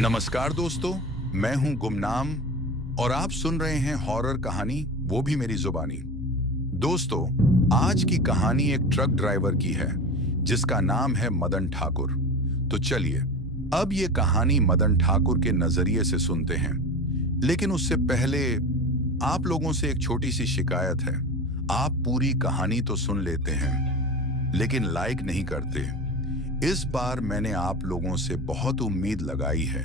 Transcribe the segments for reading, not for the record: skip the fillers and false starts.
नमस्कार दोस्तों, मैं हूं गुमनाम और आप सुन रहे हैं हॉरर कहानी, वो भी मेरी जुबानी। दोस्तों, आज की कहानी एक ट्रक ड्राइवर की है जिसका नाम है मदन ठाकुर। तो चलिए अब ये कहानी मदन ठाकुर के नजरिए से सुनते हैं। लेकिन उससे पहले आप लोगों से एक छोटी सी शिकायत है। आप पूरी कहानी तो सुन लेते हैं लेकिन लाइक नहीं करते। इस बार मैंने आप लोगों से बहुत उम्मीद लगाई है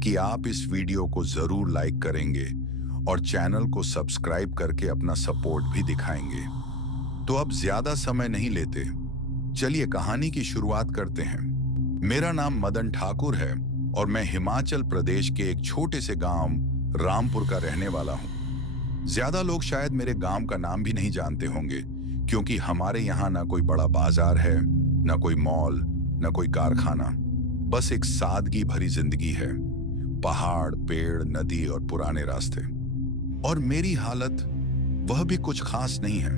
कि आप इस वीडियो को जरूर लाइक करेंगे और चैनल को सब्सक्राइब करके अपना सपोर्ट भी दिखाएंगे। तो अब ज्यादा समय नहीं लेते, चलिए कहानी की शुरुआत करते हैं। मेरा नाम मदन ठाकुर है और मैं हिमाचल प्रदेश के एक छोटे से गांव रामपुर का रहने वाला हूं। ज्यादा लोग शायद मेरे गांव का नाम भी नहीं जानते होंगे, क्योंकि हमारे यहाँ ना कोई बड़ा बाजार है, ना कोई मॉल, न कोई कारखाना। बस एक सादगी भरी जिंदगी है। पहाड़, पेड़, नदी और पुराने रास्ते। और मेरी हालत वह भी कुछ खास नहीं है।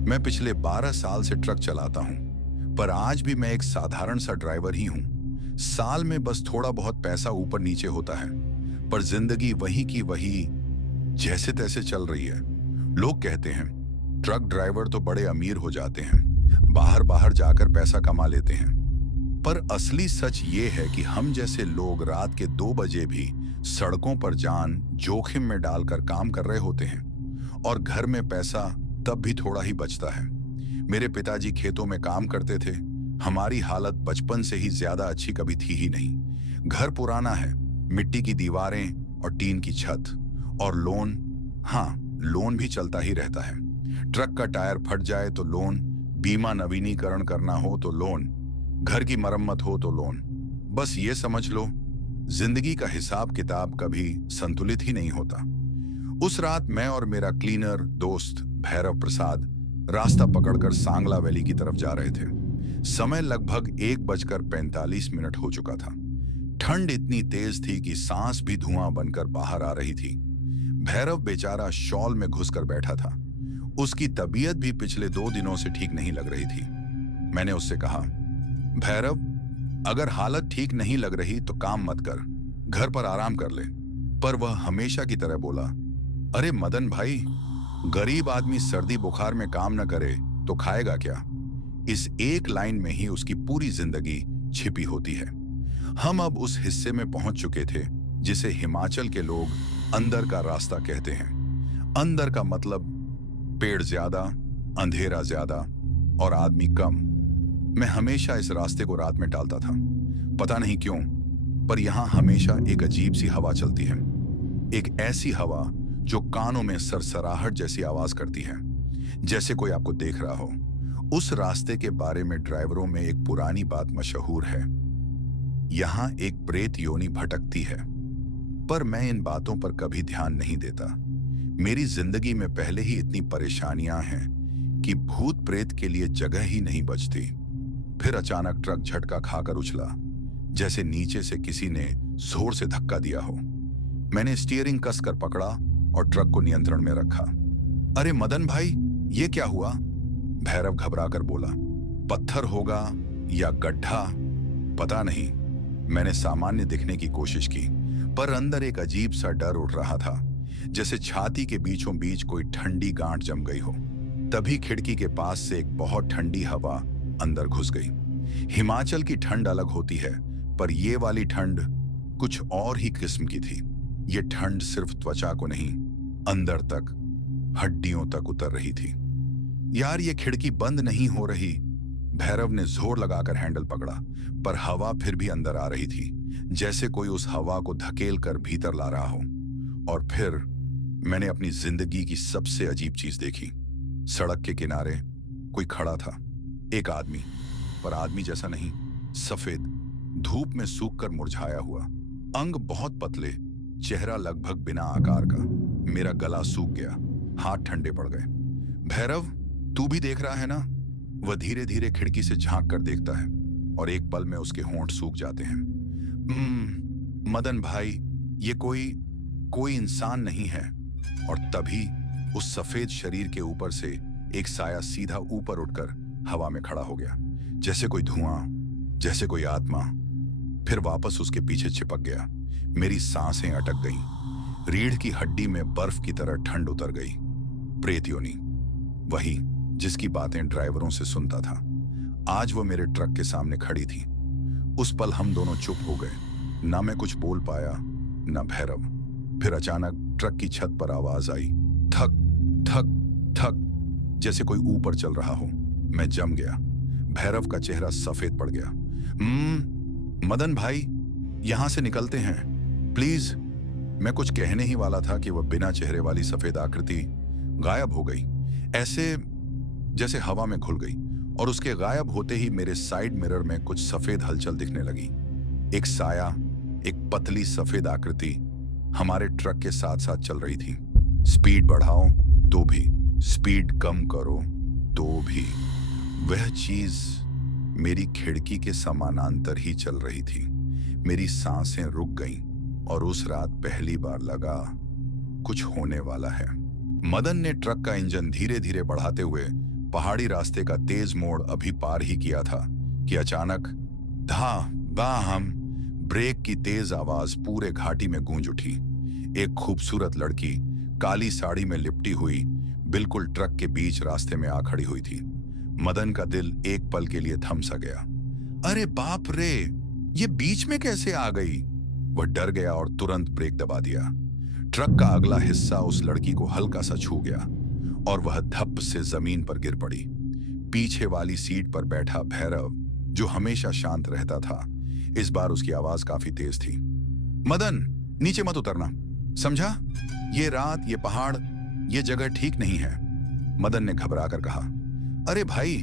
मैं पिछले 12 साल से ट्रक चलाता हूं, पर आज भी मैं एक साधारण सा ड्राइवर ही हूं। साल में बस थोड़ा बहुत पैसा ऊपर नीचे होता है, पर जिंदगी वही की वही जैसे तैसे चल रही है। लोग कहते हैं ट्रक ड्राइवर तो बड़े अमीर हो जाते हैं, बाहर बाहर जाकर पैसा कमा लेते हैं। पर असली सच ये है कि हम जैसे लोग रात के 2 बजे भी सड़कों पर जान जोखिम में डालकर काम कर रहे होते हैं, और घर में पैसा तब भी थोड़ा ही बचता है। मेरे पिताजी खेतों में काम करते थे। हमारी हालत बचपन से ही ज्यादा अच्छी कभी थी ही नहीं। घर पुराना है, मिट्टी की दीवारें और टीन की छत, और लोन, हाँ लोन भी चलता ही रहता है। ट्रक का टायर फट जाए तो लोन, बीमा नवीनीकरण करना हो तो लोन, घर की मरम्मत हो तो लोन। बस ये समझ लो, जिंदगी का हिसाब किताब कभी संतुलित ही नहीं होता। उस रात मैं और मेरा क्लीनर दोस्त भैरव प्रसाद रास्ता पकड़कर सांगला वैली की तरफ जा रहे थे। समय लगभग 1:45 हो चुका था। ठंड इतनी तेज थी कि सांस भी धुआं बनकर बाहर आ रही थी। भैरव बेचारा शॉल में घुसकर बैठा था। उसकी तबीयत भी पिछले 2 दिनों से ठीक नहीं लग रही थी। मैंने उससे कहा, भैरव, अगर हालत ठीक नहीं लग रही तो काम मत कर, घर पर आराम कर ले। पर वह हमेशा की तरह बोला, अरे मदन भाई, गरीब आदमी सर्दी बुखार में काम न करे तो खाएगा क्या? इस एक लाइन में ही उसकी पूरी जिंदगी छिपी होती है। हम अब उस हिस्से में पहुंच चुके थे जिसे हिमाचल के लोग अंदर का रास्ता कहते हैं। अंदर का मतलब पेड़ ज्यादा, अंधेरा ज्यादा और आदमी कम। मैं हमेशा इस रास्ते को रात में टालता था। पता नहीं क्यों, पर यहाँ हमेशा एक अजीब सी हवा चलती है। एक ऐसी हवा जो कानों में सरसराहट जैसी आवाज करती है, जैसे कोई आपको देख रहा हो। उस रास्ते के बारे में ड्राइवरों में एक पुरानी बात मशहूर है, यहाँ एक प्रेत योनि भटकती है। पर मैं इन बातों पर कभी ध्यान नहीं देता। मेरी जिंदगी में पहले ही इतनी परेशानियां हैं कि भूत प्रेत के लिए जगह ही नहीं बचती। फिर अचानक ट्रक झटका खाकर उछला, जैसे नीचे से किसी ने जोर से धक्का दिया हो। मैंने स्टीयरिंग कसकर पकड़ा और ट्रक को नियंत्रण में रखा। अरे मदन भाई, ये क्या हुआ? भैरव घबराकर बोला। पत्थर होगा या गड्ढा, पता नहीं। मैंने सामान्य दिखने की कोशिश की, पर अंदर एक अजीब सा डर उठ रहा था, जैसे छाती के बीचों बीच कोई ठंडी गांठ जम गई हो। तभी खिड़की के पास से एक बहुत ठंडी हवा अंदर घुस गई। हिमाचल की ठंड अलग होती है, पर ये वाली ठंड कुछ और ही किस्म की थी। ये ठंड सिर्फ त्वचा को नहीं, अंदर तक, हड्डियों तक उतर रही थी। यार, ये खिड़की बंद नहीं हो रही। भैरव ने जोर लगाकर हैंडल पकड़ा, पर हवा फिर भी अंदर आ रही थी, जैसे कोई उस हवा को धकेल कर भीतर ला रहा हो। और फिर मैंने अपनी जिंदगी की सबसे अजीब चीज देखी। सड़क के किनारे कोई खड़ा था, एक आदमी, पर आदमी जैसा नहीं, सफेद, धूप में सूखकर मुरझाया हुआ। अंग बहुत पतले, चेहरा लगभग बिना आकार का। मेरा गला सूख गया, हाथ ठंडे पड़ गए। भैरव, तू भी देख रहा है ना? वह धीरे धीरे खिड़की से झांक कर देखता है और एक पल में उसके होंठ सूख जाते हैं। मदन भाई, ये कोई इंसान नहीं है। और तभी उस सफेद शरीर के ऊपर से एक साया सीधा ऊपर उठकर हवा में खड़ा हो गया, जैसे कोई धुआं, जैसे कोई आत्मा। फिर वापस उसके पीछे चिपक गया। मेरी सांसें अटक गईं। रीढ़ की हड्डी में बर्फ की तरह ठंड उतर गई। प्रेत योनि, वही जिसकी बातें ड्राइवरों से सुनता था, आज वो मेरे ट्रक के सामने खड़ी थी। उस पल हम दोनों चुप हो गए। ना मैं कुछ बोल पाया, ना भैरव। फिर अचानक ट्रक की छत पर आवाज आई, थक थक थक, जैसे कोई ऊपर चल रहा हो। मैं जम गया। भैरव का चेहरा सफेद पड़ गया। मदन भाई, यहां से निकलते हैं प्लीज। मैं कुछ कहने ही वाला था कि वह बिना चेहरे वाली सफेद आकृति गायब हो गई, ऐसे जैसे हवा में घुल गई। और उसके गायब होते ही मेरे साइड मिरर में कुछ सफेद हलचल दिखने लगी। एक साया, एक पतली सफेद आकृति हमारे ट्रक के साथ साथ चल रही थी। स्पीड बढ़ाओ तो भी, स्पीड कम करो तो भी, वह चीज मेरी खिड़की के समानांतर ही चल रही थी। मेरी सांसें रुक गईं और उस रात पहली बार लगा कुछ होने वाला है। मदन ने ट्रक का इंजन धीरे धीरे बढ़ाते हुए पहाड़ी रास्ते का तेज मोड़ अभी पार ही किया था कि अचानक धा बाहम ब्रेक की तेज आवाज पूरे घाटी में गूंज उठी। एक खूबसूरत लड़की काली साड़ी में लिपटी हुई बिल्कुल ट्रक के बीच रास्ते में आ खड़ी हुई थी। मदन का दिल एक पल के लिए थम सा गया। अरे बाप रे, ये बीच में कैसे आ गई? वह डर गया और तुरंत ब्रेक दबा दिया। ट्रक का अगला हिस्सा उस लड़की को हल्का सा छू गया और वह धप से जमीन पर गिर पड़ी। पीछे वाली सीट पर बैठा भैरव, जो हमेशा शांत रहता था, इस बार उसकी आवाज काफी तेज थी। मदन, नीचे मत उतरना, समझा? ये रात, ये पहाड़, ये जगह ठीक नहीं है। मदन ने घबरा कर कहा। अरे भाई,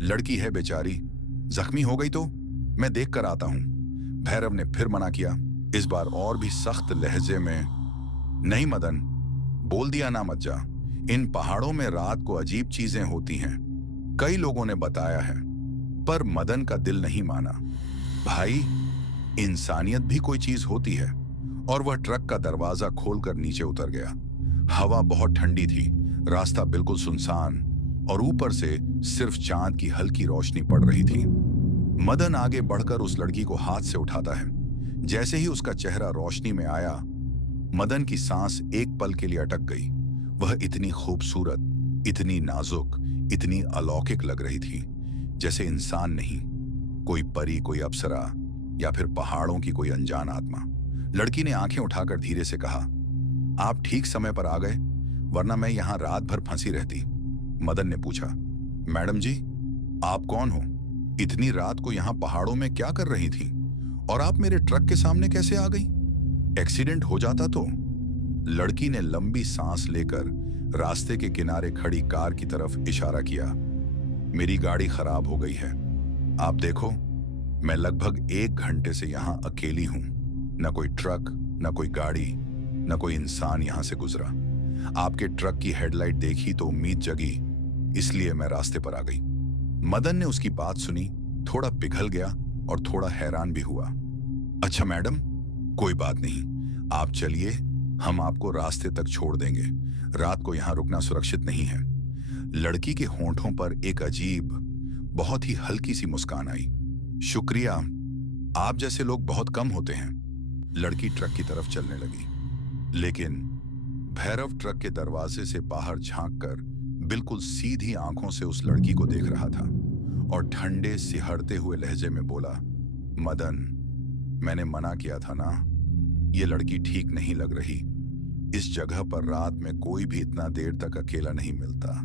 लड़की है बेचारी, जख्मी हो गई तो मैं देख कर आता हूं। भैरव ने फिर मना किया, इस बार और भी सख्त लहजे में। नहीं मदन, बोल दिया ना मत जा। इन पहाड़ों में रात को अजीब चीजें होती हैं, कई लोगों ने बताया है। पर मदन का दिल नहीं माना। भाई, इंसानियत भी कोई चीज होती है। और वह ट्रक का दरवाजा खोलकर नीचे उतर गया। हवा बहुत ठंडी थी, रास्ता बिल्कुल सुनसान और ऊपर से सिर्फ चांद की हल्की रोशनी पड़ रही थी। मदन आगे बढ़कर उस लड़की को हाथ से उठाता है। जैसे ही उसका चेहरा रोशनी में आया, मदन की सांस एक पल के लिए अटक गई। वह इतनी खूबसूरत, इतनी नाजुक, इतनी अलौकिक लग रही थी, जैसे इंसान नहीं, कोई परी, कोई अप्सरा या फिर पहाड़ों की कोई अनजान आत्मा। लड़की ने आंखें उठाकर धीरे से कहा, आप ठीक समय पर आ गए, वरना मैं यहां रात भर फंसी रहती। मदन ने पूछा, मैडम जी, आप कौन हो? इतनी रात को यहां पहाड़ों में क्या कर रही थी? और आप मेरे ट्रक के सामने कैसे आ गई? एक्सीडेंट हो जाता तो? लड़की ने लंबी सांस लेकर रास्ते के किनारे खड़ी कार की तरफ इशारा किया। मेरी गाड़ी खराब हो गई है, आप देखो, मैं लगभग 1 घंटे से यहां अकेली हूं। न कोई ट्रक, न कोई गाड़ी, न कोई इंसान यहां से गुजरा। आपके ट्रक की हेडलाइट देखी तो उम्मीद जगी, इसलिए मैं रास्ते पर आ गई। मदन ने उसकी बात सुनी, थोड़ा पिघल गया और थोड़ा हैरान भी हुआ। अच्छा मैडम, कोई बात नहीं, आप चलिए, हम आपको रास्ते तक छोड़ देंगे। रात को यहां रुकना सुरक्षित नहीं है। लड़की के होंठों पर एक अजीब, बहुत ही हल्की सी मुस्कान आई। शुक्रिया, आप जैसे लोग बहुत कम होते हैं। लड़की ट्रक की तरफ चलने लगी, लेकिन भैरव ट्रक के दरवाजे से बाहर झांककर बिल्कुल सीधी आंखों से उस लड़की को देख रहा था और ठंडे सिहरते हुए लहजे में बोला, मदन, मैंने मना किया था ना, ये लड़की ठीक नहीं लग रही। इस जगह पर रात में कोई भी इतना देर तक अकेला नहीं मिलता।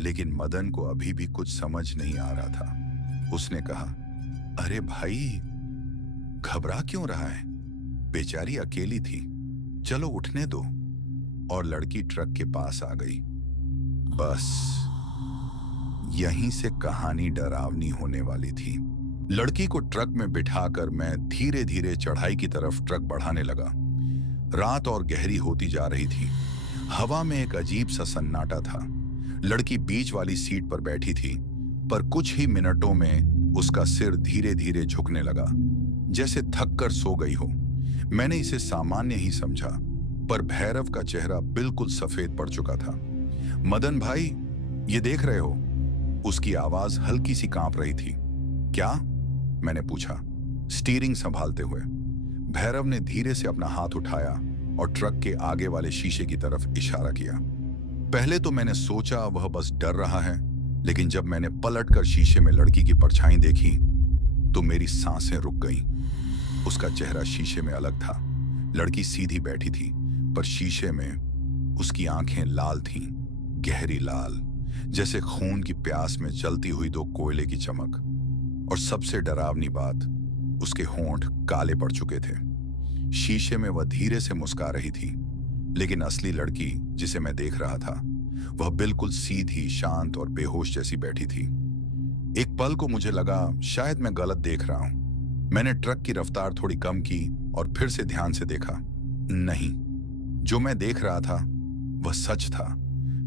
लेकिन मदन को अभी भी कुछ समझ नहीं आ रहा था। उसने कहा, अरे भाई, घबरा क्यों रहा है? बेचारी अकेली थी, चलो उठने दो। और लड़की ट्रक के पास आ गई। बस यहीं से कहानी डरावनी होने वाली थी। लड़की को ट्रक में बिठाकर मैं धीरे धीरे चढ़ाई की तरफ ट्रक बढ़ाने लगा। रात और गहरी होती जा रही थी। हवा में एक अजीब सा सन्नाटा था। लड़की बीच वाली सीट पर बैठी थी, पर कुछ ही मिनटों में उसका सिर धीरे धीरे झुकने लगा, जैसे थक कर सो गई हो। मैंने इसे सामान्य ही समझा, पर भैरव का चेहरा बिल्कुल सफेद पड़ चुका था। मदन भाई, ये देख रहे हो? उसकी आवाज हल्की सी कांप रही थी। क्या? मैंने पूछा, स्टीयरिंग संभालते हुए। भैरव ने धीरे से अपना हाथ उठाया और ट्रक के आगे वाले शीशे की तरफ इशारा किया। पहले तो मैंने सोचा वह बस डर रहा है, लेकिन जब मैंने पलटकर शीशे में लड़की की परछाई देखी तो मेरी सांसें रुक गईं। उसका चेहरा शीशे में अलग था। लड़की सीधी बैठी थी, पर शीशे में उसकी आंखें लाल थीं, गहरी लाल, जैसे खून की प्यास में जलती हुई दो कोयले की चमक। और सबसे डरावनी बात, उसके होंठ काले पड़ चुके थे। शीशे में वह धीरे से मुस्कुरा रही थी, लेकिन असली लड़की जिसे मैं देख रहा था वह बिल्कुल सीधी, शांत और बेहोश जैसी बैठी थी। एक पल को मुझे लगा शायद मैं गलत देख रहा हूं। मैंने ट्रक की रफ्तार थोड़ी कम की और फिर से ध्यान से देखा। नहीं, जो मैं देख रहा था वह सच था।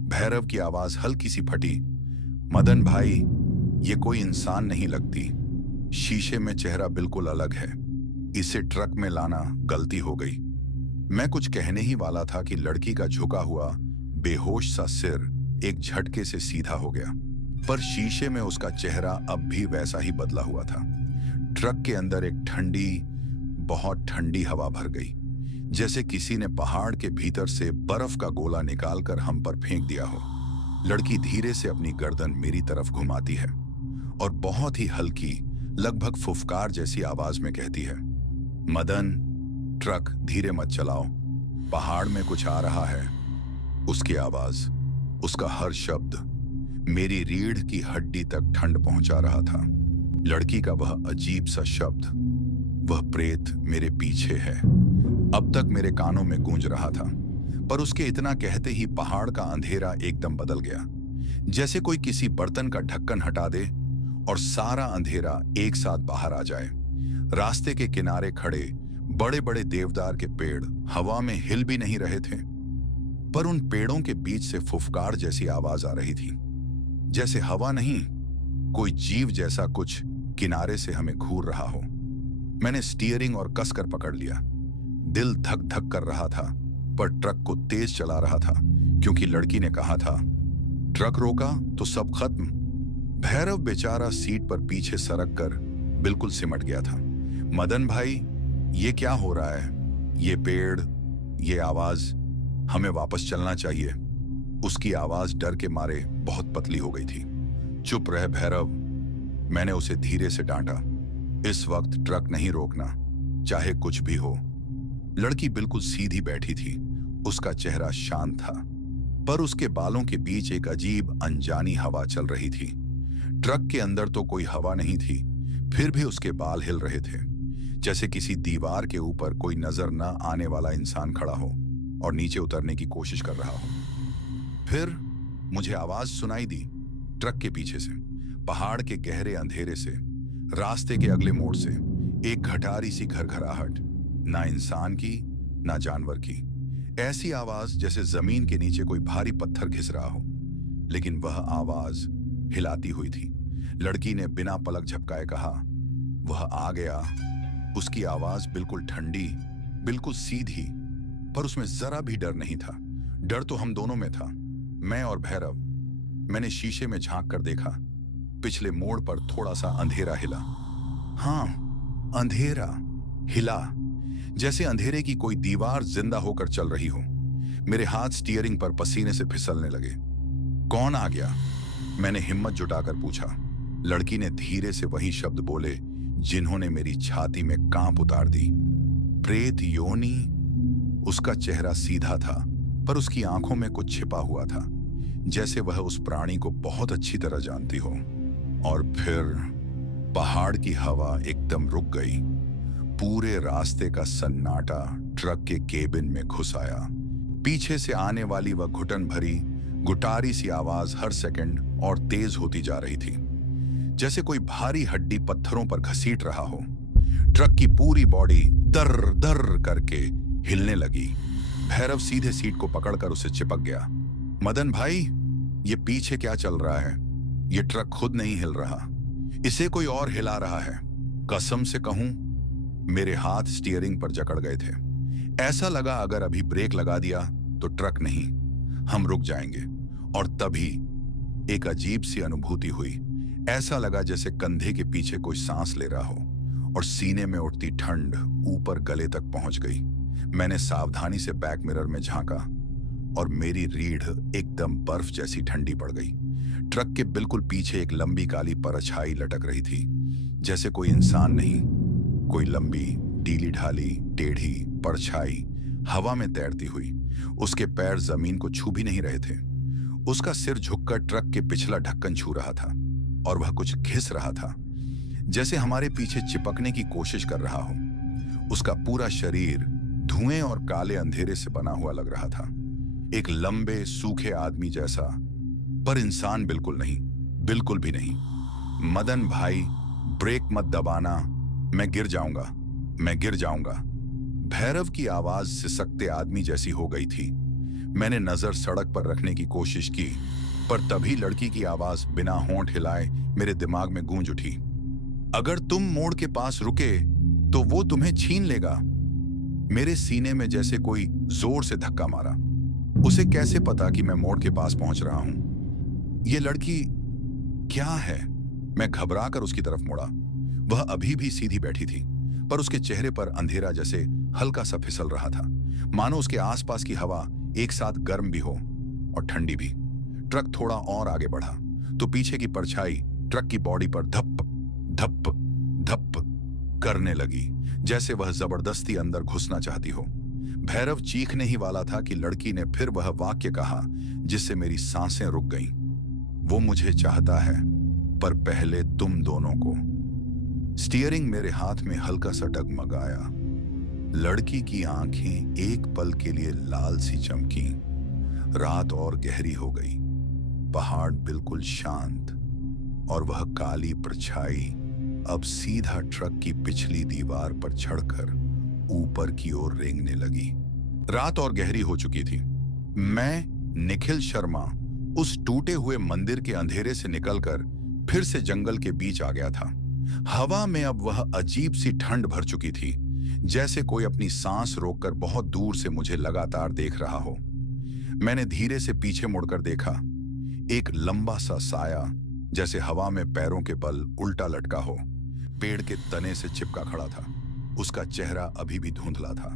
भैरव की आवाज हल्की सी फटी, मदन भाई, ये कोई इंसान नहीं लगती। शीशे में चेहरा बिल्कुल अलग है। इसे ट्रक में लाना गलती हो गई। मैं कुछ कहने ही वाला था कि लड़की का झुका हुआ बेहोश सा सिर एक झटके से सीधा हो गया, पर शीशे में उसका चेहरा अब भी वैसा ही बदला हुआ था। ट्रक के अंदर एक ठंडी, बहुत ठंडी हवा भर गई, जैसे किसी ने पहाड़ के भीतर से बर्फ का गोला निकालकर हम पर फेंक दिया हो। लड़की धीरे से अपनी गर्दन मेरी तरफ घुमाती है और बहुत ही हल्की, लगभग फुफकार जैसी आवाज में कहती है, मदन, ट्रक धीरे मत चलाओ, पहाड़ में कुछ आ रहा है। उसकी आवाज, उसका हर शब्द मेरी रीढ़ की हड्डी तक ठंड पहुंचा रहा था। लड़की का वह अजीब सा शब्द, वह प्रेत मेरे पीछे है, अब तक मेरे कानों में गूंज रहा था। पर उसके इतना कहते ही पहाड़ का अंधेरा एकदम बदल गया, जैसे कोई किसी बर्तन का ढक्कन हटा दे और सारा अंधेरा एक साथ बाहर आ जाए। रास्ते के किनारे खड़े बड़े बड़े देवदार के पेड़ हवा में हिल भी नहीं रहे थे, पर उन पेड़ों के बीच से फुफकार जैसी आवाज आ रही थी, जैसे हवा नहीं, कोई जीव जैसा कुछ किनारे से हमें घूर रहा हो। मैंने स्टीयरिंग और कसकर पकड़ लिया। दिल धक धक कर रहा था, पर ट्रक को तेज चला रहा था, क्योंकि लड़की ने कहा था, ट्रक रोका तो सब खत्म। भैरव बेचारा सीट पर पीछे सरक कर बिल्कुल सिमट गया था। मदन भाई, ये क्या हो रहा है? ये पेड़, ये आवाज, हमें वापस चलना चाहिए। उसकी आवाज डर के मारे बहुत पतली हो गई थी। चुप रह भैरव, मैंने उसे धीरे से डांटा। इस वक्त ट्रक नहीं रोकना, चाहे कुछ भी हो। लड़की बिल्कुल सीधी बैठी थी, उसका चेहरा शांत था, पर उसके बालों के बीच एक अजीब अनजानी हवा चल रही थी। ट्रक के अंदर तो कोई हवा नहीं थी, फिर भी उसके बाल हिल रहे थे, जैसे किसी दीवार के ऊपर कोई नजर न आने वाला इंसान खड़ा हो और नीचे उतरने की कोशिश कर रहा हो। फिर मुझे आवाज सुनाई दी, ट्रक के पीछे से, पहाड़ के गहरे अंधेरे से, रास्ते के अगले मोड़ से, एक घटारी सी घरघराहट, ना इंसान की ना जानवर की। ऐसी आवाज जैसे जमीन के नीचे कोई भारी पत्थर घिस रहा हो, लेकिन वह आवाज हिलाती हुई थी। लड़की ने बिना पलक झपकाए कहा, वह आ गया। उसकी आवाज बिल्कुल ठंडी, बिल्कुल सीधी, पर उसमें जरा भी डर नहीं था। डर तो हम दोनों में था, मैं और भैरव। मैंने शीशे में झांक कर देखा, पिछले मोड़ पर थोड़ा सा अंधेरा हिला। हाँ, अंधेरा हिला, जैसे अंधेरे की कोई दीवार जिंदा होकर चल रही हो। मेरे हाथ स्टीयरिंग पर पसीने से फिसलने लगे। कौन आ गया? मैंने हिम्मत जुटाकर पूछा। लड़की ने धीरे से वही शब्द बोले जिन्होंने मेरी छाती में कांप उतार दी, प्रेत योनि। उसका चेहरा सीधा था, पर उसकी आंखों में कुछ छिपा हुआ था, जैसे वह उस प्राणी को बहुत अच्छी तरह जानती हो। और फिर पहाड़ की हवा एकदम रुक गई। पूरे रास्ते का सन्नाटा ट्रक के केबिन में घुस आया। पीछे से आने वाली वह घुटन भरी, गुटारी सी आवाज हर सेकंड और तेज होती जा रही थी, जैसे कोई भारी हड्डी पत्थरों पर घसीट रहा हो। ट्रक की पूरी बॉडी दर दर करके हिलने लगी। भैरव सीधे सीट को पकड़कर उसे चिपक गया। मदन भाई, ये पीछे क्या चल रहा है? ये ट्रक खुद नहीं हिल रहा, इसे कोई और हिला रहा है। कसम से कहूं, मेरे हाथ स्टीयरिंग पर जकड़ गए थे। ऐसा लगा अगर अभी ब्रेक लगा दिया तो ट्रक नहीं, हम रुक जाएंगे। और तभी एक अजीब सी अनुभूति हुई। ऐसा लगा जैसे कंधे के पीछे कोई सांस ले रहा हो और सीने में उठती ठंड ऊपर गले तक पहुंच गई। मैंने सावधानी से बैक मिरर में झांका और मेरी रीढ़ एकदम बर्फ जैसी ठंडी पड़ गई। ट्रक के बिल्कुल पीछे एक लंबी काली परछाई लटक रही थी, जैसे कोई इंसान नहीं, कोई लंबी ढीली ढाली टेढ़ी परछाई हवा में तैरती हुई। उसके पैर जमीन को छू भी नहीं रहे थे। उसका सिर झुककर ट्रक के पिछला ढक्कन छू रहा था और वह कुछ घिस रहा था, जैसे हमारे पीछे चिपकने की कोशिश कर रहा हो। उसका पूरा शरीर धुएं और काले अंधेरे से बना हुआ लग रहा था, एक लंबे सूखे आदमी जैसा, पर इंसान बिल्कुल नहीं, बिल्कुल भी नहीं। मदन भाई, ब्रेक मत दबाना, मैं गिर जाऊंगा, मैं गिर जाऊंगा। भैरव की आवाज सिसकते आदमी जैसी हो गई थी। मैंने नजर सड़क पर रखने की कोशिश की, पर तभी लड़की की आवाज बिना होंठ हिलाए मेरे दिमाग में गूंज उठी। अगर तुम मोड़ के पास रुके तो वो तुम्हें छीन लेगा। मेरे सीने में जैसे कोई जोर से धक्का मारा। उसे कैसे पता कि मैं मोड़ के पास पहुंच रहा हूं? ये लड़की क्या है? मैं घबराकर उसकी तरफ मुड़ा। वह अभी भी सीधी बैठी थी, पर उसके चेहरे पर अंधेरा जैसे हल्का सा फिसल रहा था, मानो उसके आसपास की हवा एक साथ गर्म भी हो और ठंडी भी। ट्रक थोड़ा और आगे बढ़ा तो पीछे की परछाई ट्रक की बॉडी पर धप धप धप करने लगी, जैसे वह जबरदस्ती अंदर घुसना चाहती हो। भैरव चीखने ही वाला था कि लड़की ने फिर वह वाक्य कहा जिससे मेरी सांसें रुक गईं। वो मुझे चाहता है, पर पहले तुम दोनों को। स्टीयरिंग मेरे हाथ में हल्का सा डगमगाया। लड़की की आंखें एक पल के लिए लाल सी चमकी। रात और गहरी हो गई, पहाड़ बिल्कुल शांत, और वह काली परछाई अब सीधा ट्रक की पिछली दीवार पर चढ़कर ऊपर की ओर रेंगने लगी। रात और गहरी हो चुकी थी। मैं, निखिल शर्मा, उस टूटे हुए मंदिर के अंधेरे से निकलकर फिर से जंगल के बीच आ गया था। हवा में अब वह अजीब सी ठंड भर चुकी थी, जैसे कोई अपनी सांस रोककर बहुत दूर से मुझे लगातार देख रहा हो। मैंने धीरे से पीछे मुड़कर देखा। एक लंबा सा साया, जैसे हवा में पैरों के बल उल्टा लटका हो, पेड़ के तने से चिपका खड़ा था। उसका चेहरा अभी भी धुंधला था,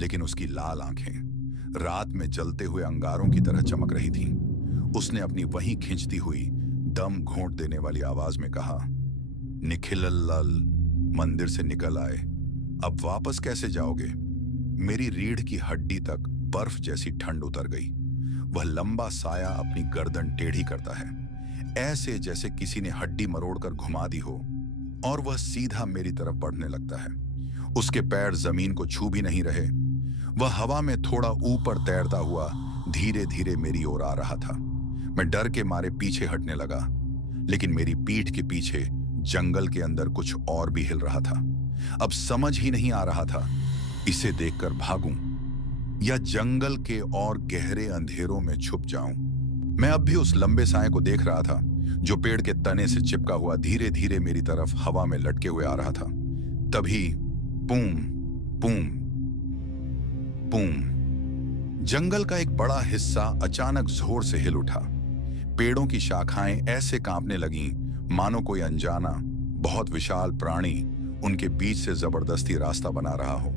लेकिन उसकी लाल आंखें रात में जलते हुए अंगारों की तरह चमक रही थीं। उसने अपनी वहीं खींचती हुई दम घोंट देने वाली आवाज में कहा, निखिल लल, मंदिर से निकल आए, अब वापस कैसे जाओगे? मेरी रीढ़ की हड्डी तक बर्फ जैसी ठंड उतर गई। वह लंबा साया अपनी गर्दन टेढ़ी करता है, ऐसे जैसे किसी ने हड्डी मरोड़कर घुमा दी हो, और वह सीधा मेरी तरफ बढ़ने लगता है। उसके पैर जमीन को छू भी नहीं रहे। वह हवा में थोड़ा ऊपर तैरता हुआ धीरे धीरे मेरी ओर आ रहा था। मैं डर के मारे पीछे हटने लगा, लेकिन मेरी पीठ के पीछे जंगल के अंदर कुछ और भी हिल रहा था। अब समझ ही नहीं आ रहा था, इसे देखकर भागूं या जंगल के और गहरे अंधेरों में छुप जाऊं। मैं अब भी उस लंबे साए को देख रहा था, जो पेड़ के तने से चिपका हुआ धीरे धीरे मेरी तरफ हवा में लटके हुए आ रहा था। तभी पूम पूम पूम, जंगल का एक बड़ा हिस्सा अचानक जोर से हिल उठा। पेड़ों की शाखाएं ऐसे कांपने लगीं मानो कोई अनजाना बहुत विशाल प्राणी उनके बीच से जबरदस्ती रास्ता बना रहा हो।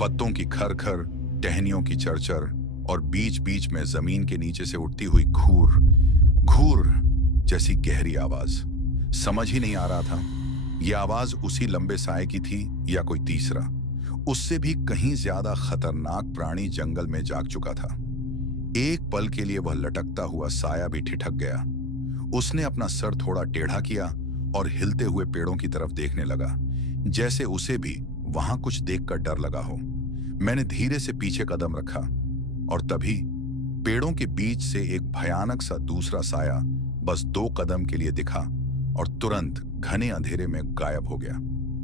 पत्तों की खरखर, टहनियों की चरचर और बीच बीच में जमीन के नीचे से उठती हुई घूर घूर जैसी गहरी आवाज। समझ ही नहीं आ रहा था यह आवाज उसी लंबे साए की थी या कोई तीसरा, उससे भी कहीं ज्यादा खतरनाक प्राणी जंगल में जाग चुका था। एक पल के लिए वह लटकता हुआ साया भी ठिठक गया। उसने अपना सर थोड़ा टेढ़ा किया और हिलते हुए पेड़ों की तरफ देखने लगा, जैसे उसे भी वहां कुछ देखकर डर लगा हो। मैंने धीरे से पीछे कदम रखा और तभी पेड़ों के बीच से एक भयानक सा दूसरा साया बस 2 कदम के लिए दिखा और तुरंत घने अंधेरे में गायब हो गया।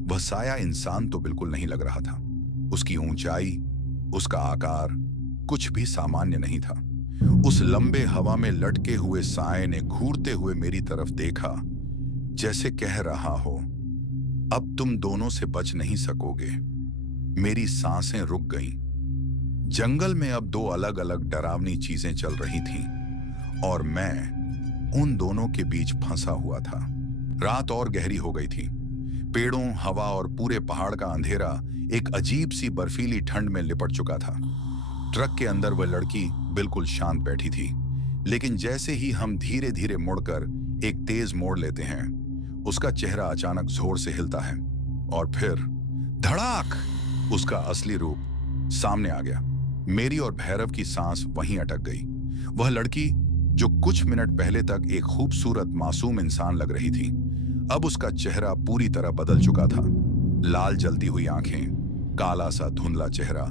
वह साया इंसान तो बिल्कुल नहीं लग रहा था। उसकी ऊंचाई, उसका आकार कुछ भी सामान्य नहीं था। उस लंबे हवा में लटके हुए साए ने घूरते हुए मेरी तरफ देखा, जैसे कह रहा हो, अब तुम दोनों से बच नहीं सकोगे। मेरी सांसें रुक गईं। जंगल में अब 2 अलग अलग डरावनी चीजें चल रही थीं और मैं उन दोनों के बीच फंसा हुआ था। रात और गहरी हो गई थी। पेड़ों, हवा और पूरे पहाड़ का अंधेरा एक अजीब सी बर्फीली ठंड में लिपट चुका था। ट्रक के अंदर वह लड़की बिल्कुल शांत बैठी थी, लेकिन जैसे ही हम धीरे धीरे मुड़कर एक तेज मोड़ लेते हैं, उसका चेहरा अचानक जोर से हिलता है और फिर धड़ाक उसका असली रूप सामने आ गया। मेरी और भैरव की सांस वहीं अटक गई। वह लड़की जो कुछ मिनट पहले तक एक खूबसूरत मासूम इंसान लग रही थी, अब उसका चेहरा पूरी तरह बदल चुका था। लाल जलती हुई आंखें, काला सा धुंधला चेहरा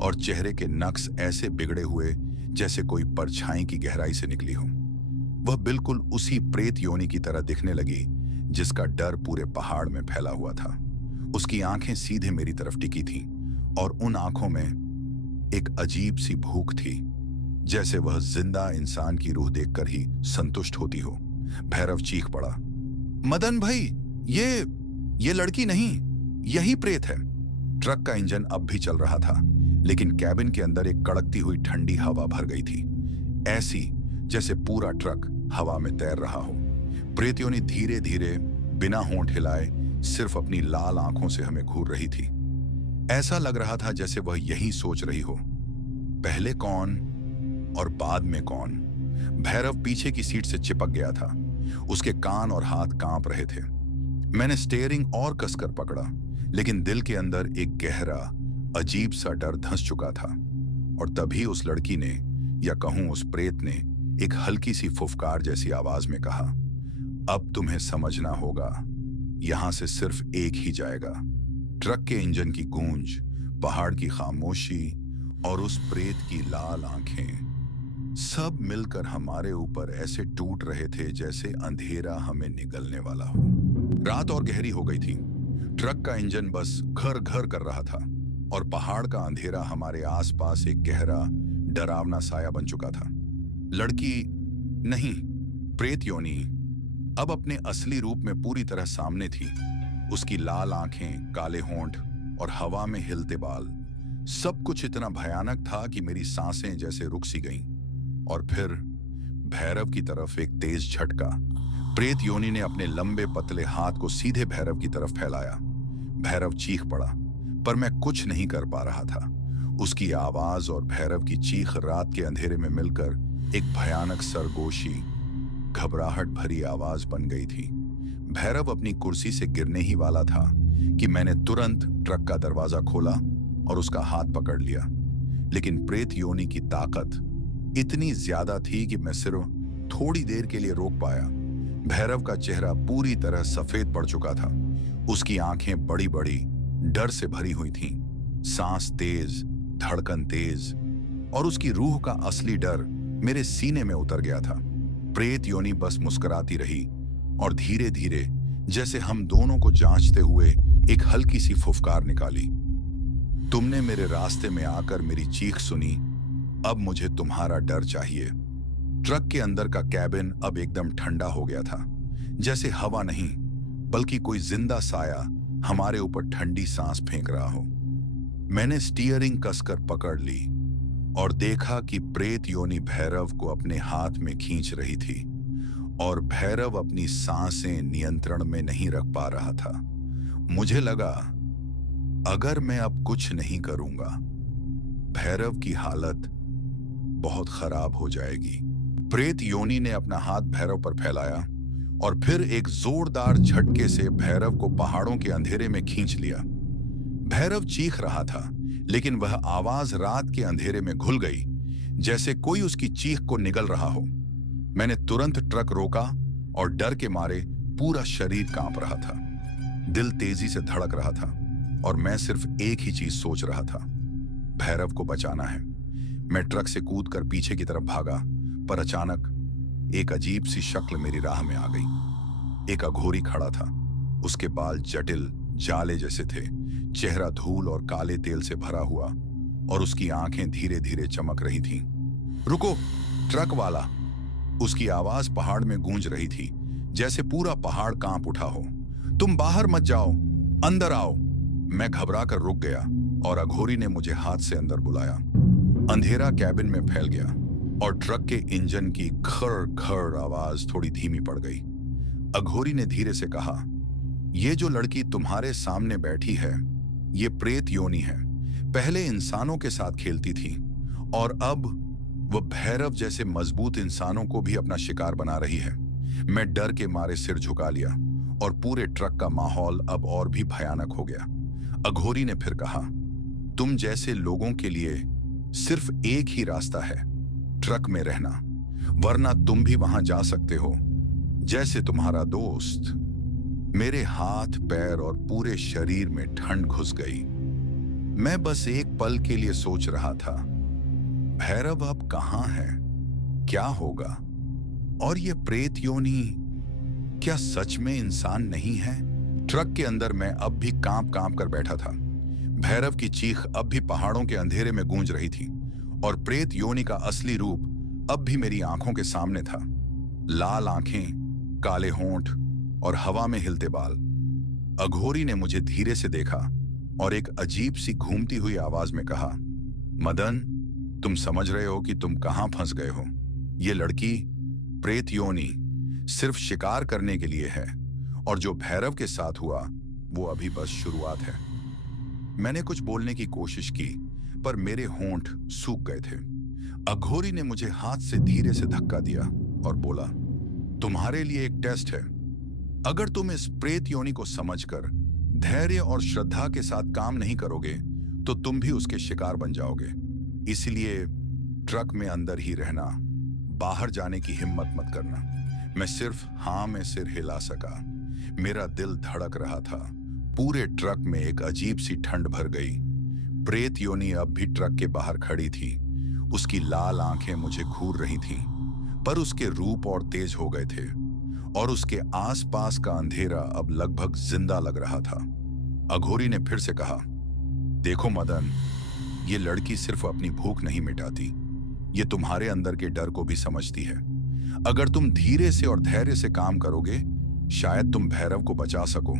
और चेहरे के नक्श ऐसे बिगड़े हुए जैसे कोई परछाई की गहराई से निकली हो। वह बिल्कुल उसी प्रेत योनि की तरह दिखने लगी जिसका डर पूरे पहाड़ में फैला हुआ था। उसकी आंखें सीधे मेरी तरफ टिकी थीं और उन आंखों में एक अजीब सी भूख थी, जैसे वह जिंदा इंसान की रूह देखकर ही संतुष्ट होती हो। भैरव चीख पड़ा, मदन भाई, ये लड़की नहीं, यही प्रेत है। ट्रक का इंजन अब भी चल रहा था, लेकिन कैबिन के अंदर एक कड़कती हुई ठंडी हवा भर गई थी, ऐसी जैसे पूरा ट्रक हवा में तैर रहा हो। प्रेत योनि धीरे धीरे बिना होंठ हिलाए सिर्फ अपनी लाल आंखों से हमें घूर रही थी। ऐसा लग रहा था जैसे वह यही सोच रही हो, पहले कौन और बाद में कौन। भैरव पीछे की सीट से चिपक गया था, उसके कान और हाथ कांप रहे थे। मैंने स्टीयरिंग और कसकर पकड़ा, लेकिन दिल के अंदर एक गहरा अजीब सा डर धंस चुका था। और तभी उस लड़की ने, या कहूं उस प्रेत ने, एक हल्की सी फुफकार जैसी आवाज में कहा, अब तुम्हें समझना होगा, यहां से सिर्फ एक ही जाएगा। ट्रक के इंजन की गूंज, पहाड़ की खामोशी और उस प्रेत की लाल आंखें, सब मिलकर हमारे ऊपर ऐसे टूट रहे थे जैसे अंधेरा हमें निगलने वाला हो। रात और गहरी हो गई थी। ट्रक का इंजन बस घर घर कर रहा था और पहाड़ का अंधेरा हमारे आसपास एक गहरा डरावना साया बन चुका था। लड़की नहीं, प्रेत योनि अब अपने असली रूप में पूरी तरह सामने थी। उसकी लाल आंखें, काले होंठ और हवा में हिलते बाल, सब कुछ इतना भयानक था कि मेरी सांसें जैसे रुक सी गईं। और फिर भैरव की तरफ एक तेज झटका। प्रेत योनि ने अपने लंबे पतले हाथ को सीधे भैरव की तरफ फैलाया। भैरव चीख पड़ा, पर मैं कुछ नहीं कर पा रहा था। उसकी आवाज और भैरव की चीख रात के अंधेरे में मिलकर एक भयानक सरगोशी, घबराहट भरी आवाज बन गई थी। भैरव अपनी कुर्सी से गिरने ही वाला था कि मैंने तुरंत ट्रक का दरवाजा खोला और उसका हाथ पकड़ लिया। लेकिन प्रेत योनि की ताकत इतनी ज्यादा थी कि मैं सिर्फ थोड़ी देर के लिए रोक पाया। भैरव का चेहरा पूरी तरह सफेद पड़ चुका था। उसकी आंखें बड़ी बड़ी, डर से भरी हुई थीं, सांस तेज, धड़कन तेज, और उसकी रूह का असली डर मेरे सीने में उतर गया था। प्रेत योनि बस मुस्कुराती रही और धीरे धीरे, जैसे हम दोनों को जांचते हुए, एक हल्की सी फुफकार निकाली। तुमने मेरे रास्ते में आकर मेरी चीख सुनी, अब मुझे तुम्हारा डर चाहिए। ट्रक के अंदर का कैबिन अब एकदम ठंडा हो गया था, जैसे हवा नहीं बल्कि कोई जिंदा साया हमारे ऊपर ठंडी सांस फेंक रहा हो। मैंने स्टीयरिंग कसकर पकड़ ली और देखा कि प्रेत योनि भैरव को अपने हाथ में खींच रही थी और भैरव अपनी सांसें नियंत्रण में नहीं रख पा रहा था। मुझे लगा, अगर मैं अब कुछ नहीं करूंगा, भैरव की हालत बहुत खराब हो जाएगी। प्रेत योनि ने अपना हाथ भैरव पर फैलाया और फिर एक जोरदार झटके से भैरव को पहाड़ों के अंधेरे में खींच लिया। भैरव चीख रहा था, लेकिन वह आवाज रात के अंधेरे में घुल गई, जैसे कोई उसकी चीख को निगल रहा हो। मैंने तुरंत ट्रक रोका और डर के मारे पूरा शरीर कांप रहा था। दिल तेजी से धड़क रहा था और मैं सिर्फ एक ही चीज सोच रहा था, भैरव को बचाना है। मैं ट्रक से कूदकर पीछे की तरफ भागा, पर अचानक एक अजीब सी शक्ल मेरी राह में आ गई। एक अघोरी खड़ा था। उसके बाल जटिल जाले जैसे थे, चेहरा धूल और काले तेल से भरा हुआ, और उसकी आंखें धीरे धीरे चमक रही थीं। रुको, ट्रक वाला! उसकी आवाज पहाड़ में गूंज रही थी, जैसे पूरा पहाड़ कांप उठा हो। तुम बाहर मत जाओ, अंदर आओ। मैं घबराकर रुक गया और अघोरी ने मुझे हाथ से अंदर बुलाया। अंधेरा कैबिन में फैल गया और ट्रक के इंजन की खर खर आवाज थोड़ी धीमी पड़ गई। अघोरी ने धीरे से कहा, ये जो लड़की तुम्हारे सामने बैठी है, ये प्रेत योनि है। पहले इंसानों के साथ खेलती थी और अब वह भैरव जैसे मजबूत इंसानों को भी अपना शिकार बना रही है। मैं डर के मारे सिर झुका लिया और पूरे ट्रक का माहौल अब और भी भयानक हो गया। अघोरी ने फिर कहा, तुम जैसे लोगों के लिए सिर्फ एक ही रास्ता है, ट्रक में रहना, वरना तुम भी वहां जा सकते हो जैसे तुम्हारा दोस्त। मेरे हाथ पैर और पूरे शरीर में ठंड घुस गई। मैं बस एक पल के लिए सोच रहा था, भैरव अब कहां है, क्या होगा, और ये प्रेत योनि क्या सच में इंसान नहीं है? ट्रक के अंदर मैं अब भी कांप कांप कर बैठा था। भैरव की चीख अब भी पहाड़ों के अंधेरे में गूंज रही थी और प्रेत योनि का असली रूप अब भी मेरी आंखों के सामने था। लाल आंखें, काले होंठ और हवा में हिलते बाल। अघोरी ने मुझे धीरे से देखा और एक अजीब सी घूमती हुई आवाज में कहा, मदन, तुम समझ रहे हो कि तुम कहां फंस गए हो? ये लड़की प्रेत योनि सिर्फ शिकार करने के लिए है और जो भैरव के साथ हुआ वो अभी बस शुरुआत है। मैंने कुछ बोलने की कोशिश की पर मेरे होंठ सूख गए थे। अघोरी ने मुझे हाथ से धीरे से धक्का दिया और बोला, तुम्हारे लिए एक टेस्ट है। अगर तुम इस प्रेत योनि को समझकर धैर्य और श्रद्धा के साथ काम नहीं करोगे तो तुम भी उसके शिकार बन जाओगे। इसलिए ट्रक में अंदर ही रहना, बाहर जाने की हिम्मत मत करना। मैं सिर्फ हाँ में सिर हिला सका। मेरा दिल धड़क रहा था। पूरे ट्रक में एक अजीब सी ठंड भर गई। प्रेत योनि अब भी ट्रक के बाहर खड़ी थी। उसकी लाल आंखें मुझे घूर रही थीं, पर उसके रूप और तेज हो गए थे और उसके आसपास का अंधेरा अब लगभग जिंदा लग रहा था। अघोरी ने फिर से कहा, देखो मदन, ये लड़की सिर्फ अपनी भूख नहीं मिटाती, ये तुम्हारे अंदर के डर को भी समझती है। अगर तुम धीरे से और धैर्य से काम करोगे, शायद तुम भैरव को बचा सको।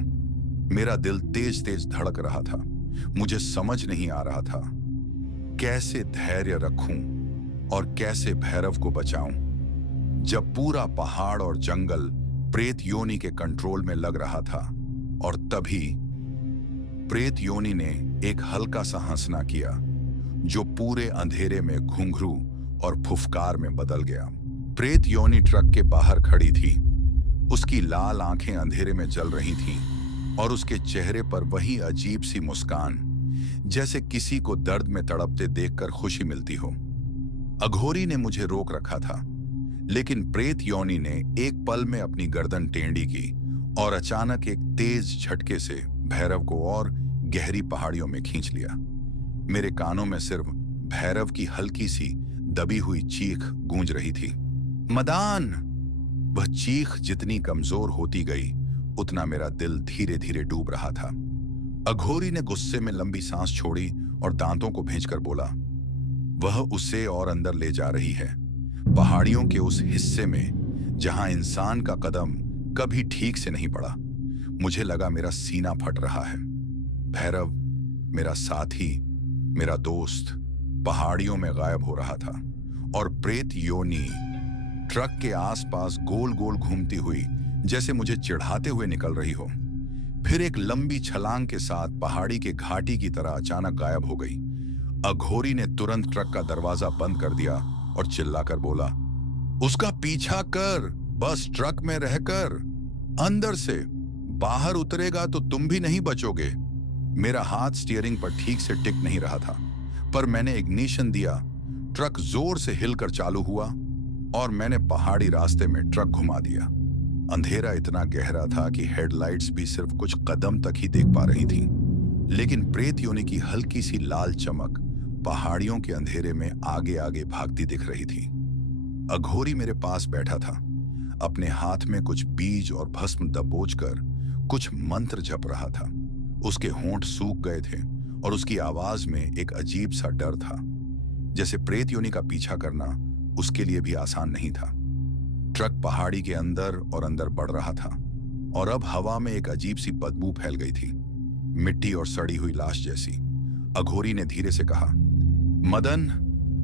मेरा दिल तेज तेज धड़क रहा था। मुझे समझ नहीं आ रहा था कैसे धैर्य रखूं और कैसे भैरव को बचाऊं जब पूरा पहाड़ और जंगल प्रेत योनि के कंट्रोल में लग रहा था। और तभी प्रेत योनि ने एक हल्का सा हंसना किया जो पूरे अंधेरे में घुंघरू और फुफकार में बदल गया। प्रेत योनि ट्रक के बाहर खड़ी थी। उसकी लाल आंखें अंधेरे में जल रही थीं और उसके चेहरे पर वही अजीब सी मुस्कान जैसे किसी को दर्द में तड़पते देखकर खुशी मिलती हो। अघोरी ने मुझे रोक रखा था, लेकिन प्रेत योनि ने एक पल में अपनी गर्दन टेढ़ी की और अचानक एक तेज झटके से भैरव को और गहरी पहाड़ियों में खींच लिया। मेरे कानों में सिर्फ भैरव की हल्की सी दबी हुई चीख गूंज रही थी, मदान। वह चीख जितनी कमजोर होती गई उतना मेरा दिल धीरे धीरे डूब रहा था। अघोरी ने गुस्से में लंबी सांस छोड़ी और दांतों को भेंचकर बोला, वह उसे और अंदर ले जा रही है, पहाड़ियों के उस हिस्से में जहां इंसान का कदम कभी ठीक से नहीं पड़ा। मुझे लगा मेरा सीना फट रहा है। भैरव, मेरा साथी, मेरा दोस्त, पहाड़ियों में गायब हो रहा था और प्रेत योनि ट्रक के आसपास गोल गोल घूमती हुई जैसे मुझे चिढ़ाते हुए निकल रही हो। फिर एक लंबी छलांग के साथ पहाड़ी के घाटी की तरह अचानक गायब हो गई। अघोरी ने तुरंत ट्रक का दरवाजा बंद कर दिया और चिल्लाकर बोला, उसका पीछा कर, बस ट्रक में रहकर अंदर से बाहर उतरेगा तो तुम भी नहीं बचोगे। मेरा हाथ स्टीयरिंग पर ठीक से टिक नहीं रहा था, पर मैंने इग्निशन दिया। ट्रक जोर से हिलकर चालू हुआ और मैंने पहाड़ी रास्ते में ट्रक घुमा दिया। अंधेरा इतना गहरा था कि हेडलाइट्स भी सिर्फ कुछ कदम तक ही देख पा रही थी, लेकिन प्रेत योनि की हल्की सी लाल चमक पहाड़ियों के अंधेरे में आगे आगे भागती दिख रही थी। अघोरी मेरे पास बैठा था, अपने हाथ में कुछ बीज और भस्म दबोचकर कुछ मंत्र जप रहा था। उसके होंठ सूख गए थे और उसकी आवाज में एक अजीब सा डर था, जैसे प्रेत योनि का पीछा करना उसके लिए भी आसान नहीं था। ट्रक पहाड़ी के अंदर और अंदर बढ़ रहा था और अब हवा में एक अजीब सी बदबू फैल गई थी, मिट्टी और सड़ी हुई लाश जैसी। अघोरी ने धीरे से कहा, मदन,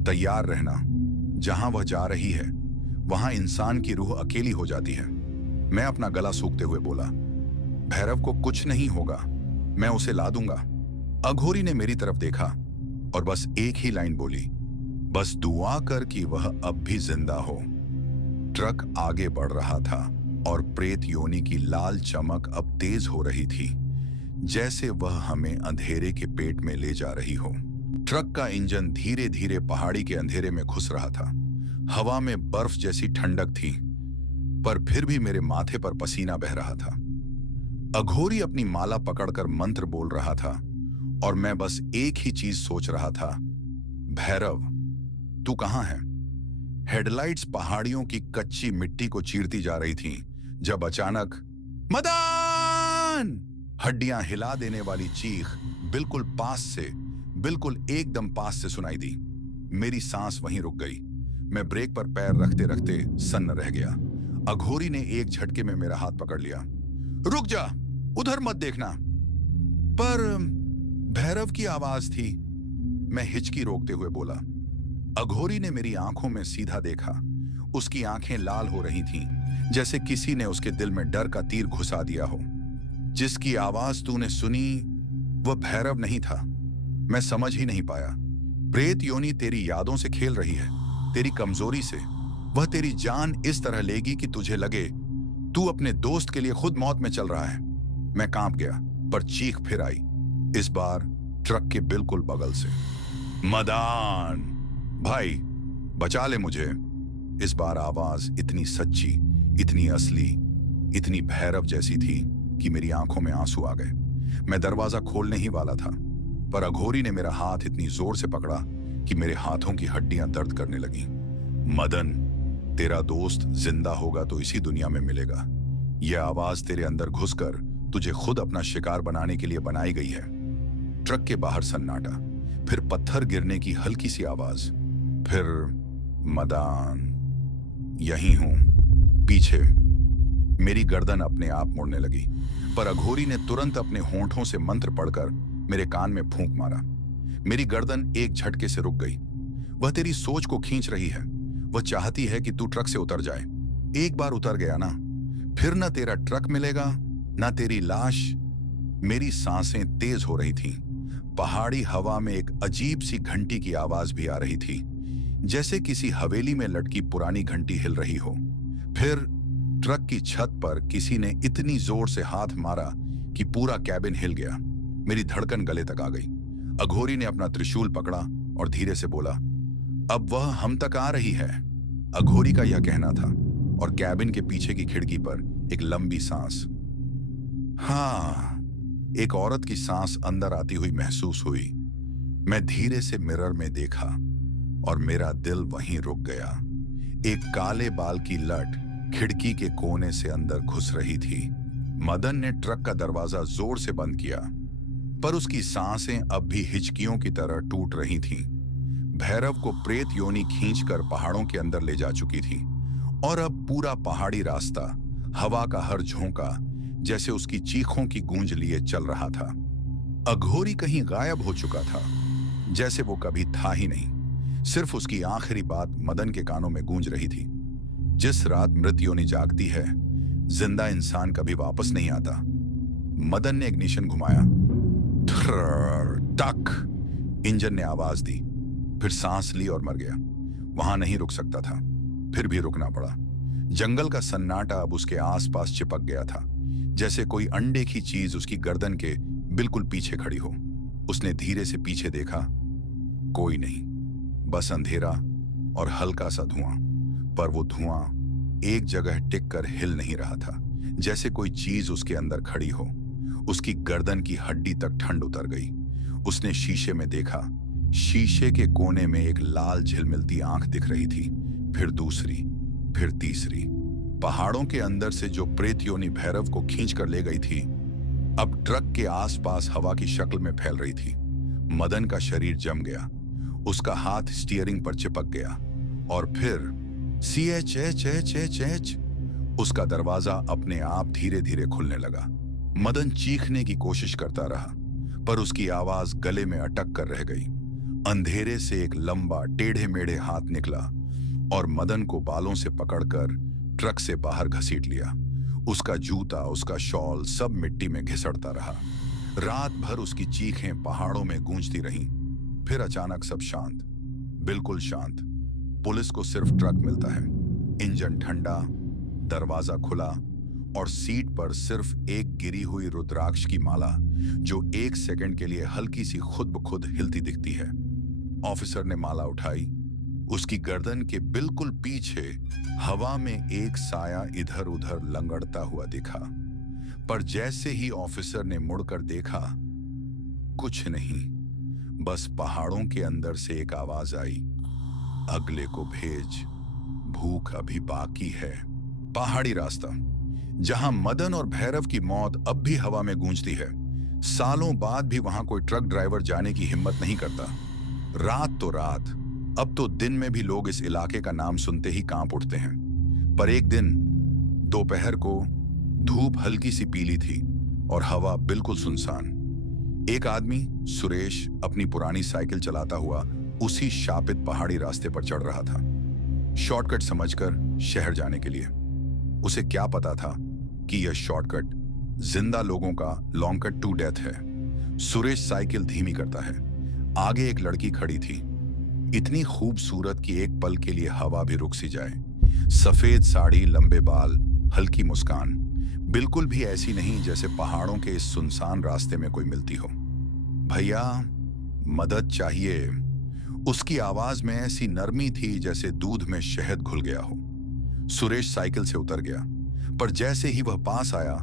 तैयार रहना, जहां वह जा रही है वहां इंसान की रूह अकेली हो जाती है। मैं अपना गला सूखते हुए बोला, भैरव को कुछ नहीं होगा, मैं उसे ला दूंगा। अघोरी ने मेरी तरफ देखा और बस एक ही लाइन बोली, बस दुआ कर कि वह अब भी जिंदा हो। ट्रक आगे बढ़ रहा था और प्रेत योनि की लाल चमक अब तेज हो रही थी, जैसे वह हमें अंधेरे के पेट में ले जा रही हो। ट्रक का इंजन धीरे धीरे पहाड़ी के अंधेरे में घुस रहा था। हवा में बर्फ जैसी ठंडक थी, पर फिर भी मेरे माथे पर पसीना बह रहा था। अघोरी अपनी माला पकड़कर मंत्र बोल रहा था और मैं बस एक ही चीज सोच रहा था, भैरव तू कहां है? हेडलाइट्स पहाड़ियों की कच्ची मिट्टी को चीरती जा रही थीं, जब अचानक मदन! हड्डियां हिला देने वाली चीख बिल्कुल एकदम पास से सुनाई दी। मेरी सांस वहीं रुक गई। मैं ब्रेक पर पैर रखते रखते सन्न रह गया। अघोरी ने एक झटके में मेरा हाथ पकड़ लिया। रुक जा, उधर मत देखना। पर भैरव की आवाज थी। मैं हिचकी रोकते हुए बोला। अघोरी ने मेरी आंखों में सीधा देखा। उसकी आंखें लाल हो रही थीं, जैसे किसी ने उसके दिल में डर का तीर घुसा दिया हो। जिसकी आवाज तूने सुनी वह भैरव नहीं था। मैं समझ ही नहीं पाया। प्रेत योनि तेरी यादों से खेल रही है, तेरी कमजोरी से। वह तेरी जान इस तरह लेगी कि तुझे लगे तू अपने दोस्त के लिए खुद मौत में चल रहा है। मैं कांप गया, पर चीख फिर आई, इस बार ट्रक के बिल्कुल बगल से। मदान भाई, बचा ले मुझे। इस बार आवाज इतनी सच्ची, इतनी असली, इतनी भैरव जैसी थी कि मेरी आंखों में आंसू आ गए। मैं दरवाजा खोलने ही वाला था, पर अघोरी ने मेरा हाथ इतनी जोर से पकड़ा कि मेरे हाथों की हड्डियां दर्द करने लगी। मदन, तेरा दोस्त जिंदा होगा तो इसी दुनिया में मिलेगा। यह आवाज तेरे अंदर घुसकर तुझे खुद अपना शिकार बनाने के लिए बनाई गई है। ट्रक के बाहर सन्नाटा, फिर पत्थर गिरने की हल्की सी आवाज, फिर मदान, यहीं हूं, पीछे। मेरी गर्दन अपने आप मुड़ने लगी, पर अघोरी ने तुरंत अपने होंठों से मंत्र पढ़कर मेरे कान में फूंक मारा। मेरी गर्दन एक झटके से रुक गई। वह तेरी सोच को खींच रही है। वह चाहती है कि तू ट्रक से उतर जाए। एक बार उतर गया ना, फिर न तेरा ट्रक मिलेगा, न तेरी लाश। मेरी सांसें तेज हो रही थीं। पहाड़ी हवा में एक अजीब सी घंटी की आवाज भी आ रही थी, जैसे किसी हवेली में लटकी पुरानी घंटी हिल रही हो। फिर ट्रक की छत पर किसी ने इतनी जोर से हाथ मारा कि पूरा कैबिन हिल गया। मेरी धड़कन गले तक आ गई। अघोरी ने अपना त्रिशूल पकड़ा और धीरे से बोला, अब वह हम तक आ रही है। अघोरी का यह कहना था, और कैबिन के पीछे की खिड़की पर एक लंबी सांस। हाँ, एक औरत की सांस अंदर आती हुई महसूस हुई। मैं धीरे से मिरर में देखा और मेरा दिल वहीं रुक गया। एक काले बाल की लट खिड़की के कोने से अंदर घुस रही थी। मदन ने ट्रक का दरवाजा जोर से बंद किया, पर उसकी सांसें अब भी हिचकियों की तरह टूट रही थीं। भैरव को प्रेत योनि खींचकर पहाड़ों के अंदर ले जा चुकी थी, और अब पूरा पहाड़ी रास्ता, हवा का हर झोंका जैसे उसकी चीखों की गूंज लिए चल रहा था। अघोरी कहीं गायब हो चुका था, जैसे वो कभी था ही नहीं। सिर्फ उसकी आखिरी बात मदन के कानों में गूंज रही थी, जिस रात मृत योनि जागती है, जिंदा इंसान कभी वापस नहीं आता। मदन ने इग्निशन घुमाया। टक, इंजन ने आवाज दी, फिर सांस ली और मर गया। वहां नहीं रुक सकता था, फिर भी रुकना पड़ा। जंगल का सन्नाटा अब उसके आसपास चिपक गया था, जैसे कोई अनदेखी चीज उसकी गर्दन के बिल्कुल पीछे खड़ी हो। उसने धीरे से पीछे देखा, कोई नहीं, बस अंधेरा और हल्का सा धुआं। पर वो धुआं एक जगह टिक कर हिल नहीं रहा था, जैसे कोई चीज उसके अंदर खड़ी हो। उसकी गर्दन की हड्डी तक ठंड उतर गई। उसने शीशे में देखा। शीशे के कोने में एक लाल झिलमिलती आंख दिख रही थी, फिर दूसरी, फिर तीसरी। पहाड़ों के अंदर से जो प्रेत योनि भैरव को खींच कर ले गई थी, अब ट्रक के आसपास हवा की शक्ल में फैल रही थी। मदन का शरीर जम गया, उसका हाथ स्टीयरिंग पर चिपक गया, और फिर CHH, उसका दरवाजा अपने आप धीरे धीरे खुलने लगा। मदन चीखने की कोशिश करता रहा, पर उसकी आवाज गले में अटक कर रह गई। अंधेरे से एक लंबा टेढ़े मेढ़े हाथ निकला और मदन को बालों से पकड़कर ट्रक से बाहर घसीट लिया। उसका जूता, उसका शॉल सब मिट्टी में घिसड़ता रहा। रात भर उसकी चीखें पहाड़ों में गूंजती रहीं। फिर अचानक सब शांत, बिल्कुल शांत। पुलिस को सिर्फ ट्रक मिलता है, इंजन ठंडा, दरवाजा खुला और सीट पर सिर्फ एक गिरी हुई रुद्राक्ष की माला जो 1 सेकंड के लिए हल्की सी खुद ब खुद हिलती दिखती है। ऑफिसर ने माला उठाई। उसकी गर्दन के बिल्कुल पीछे हवा में एक साया इधर उधर लंगड़ता हुआ दिखा। पर जैसे ही ऑफिसर ने मुड़कर देखा, कुछ नहीं, बस पहाड़ों के अंदर से एक आवाज आई, अगले को भेज, भूख अभी बाकी है। पहाड़ी रास्ता, जहां मदन और भैरव की मौत अब भी हवा में गूंजती है। सालों बाद भी वहां कोई ट्रक ड्राइवर जाने की हिम्मत नहीं करता। रात तो रात, अब तो दिन में भी लोग इस इलाके का नाम सुनते ही कांप उठते हैं। पर एक दिन दोपहर को धूप हल्की सी पीली थी और हवा बिल्कुल सुनसान। एक आदमी, सुरेश, अपनी पुरानी साइकिल चलाता हुआ उसी शापित पहाड़ी रास्ते पर चढ़ रहा था, शॉर्टकट समझकर शहर जाने के लिए। उसे क्या पता था कि यह शॉर्टकट जिंदा लोगों का लॉन्ग कट टू डेथ है। सुरेश साइकिल धीमी करता है। आगे एक लड़की खड़ी थी, इतनी खूबसूरत कि एक पल के लिए हवा भी रुक सी जाए। सफेद साड़ी, लंबे बाल, हल्की मुस्कान, बिल्कुल भी ऐसी नहीं जैसे पहाड़ों के इस सुनसान रास्ते में कोई मिलती हो। भैया, मदद चाहिए। उसकी आवाज में ऐसी नरमी थी जैसे दूध में शहद घुल गया हो। सुरेश साइकिल से उतर गया, पर जैसे ही वह पास आया,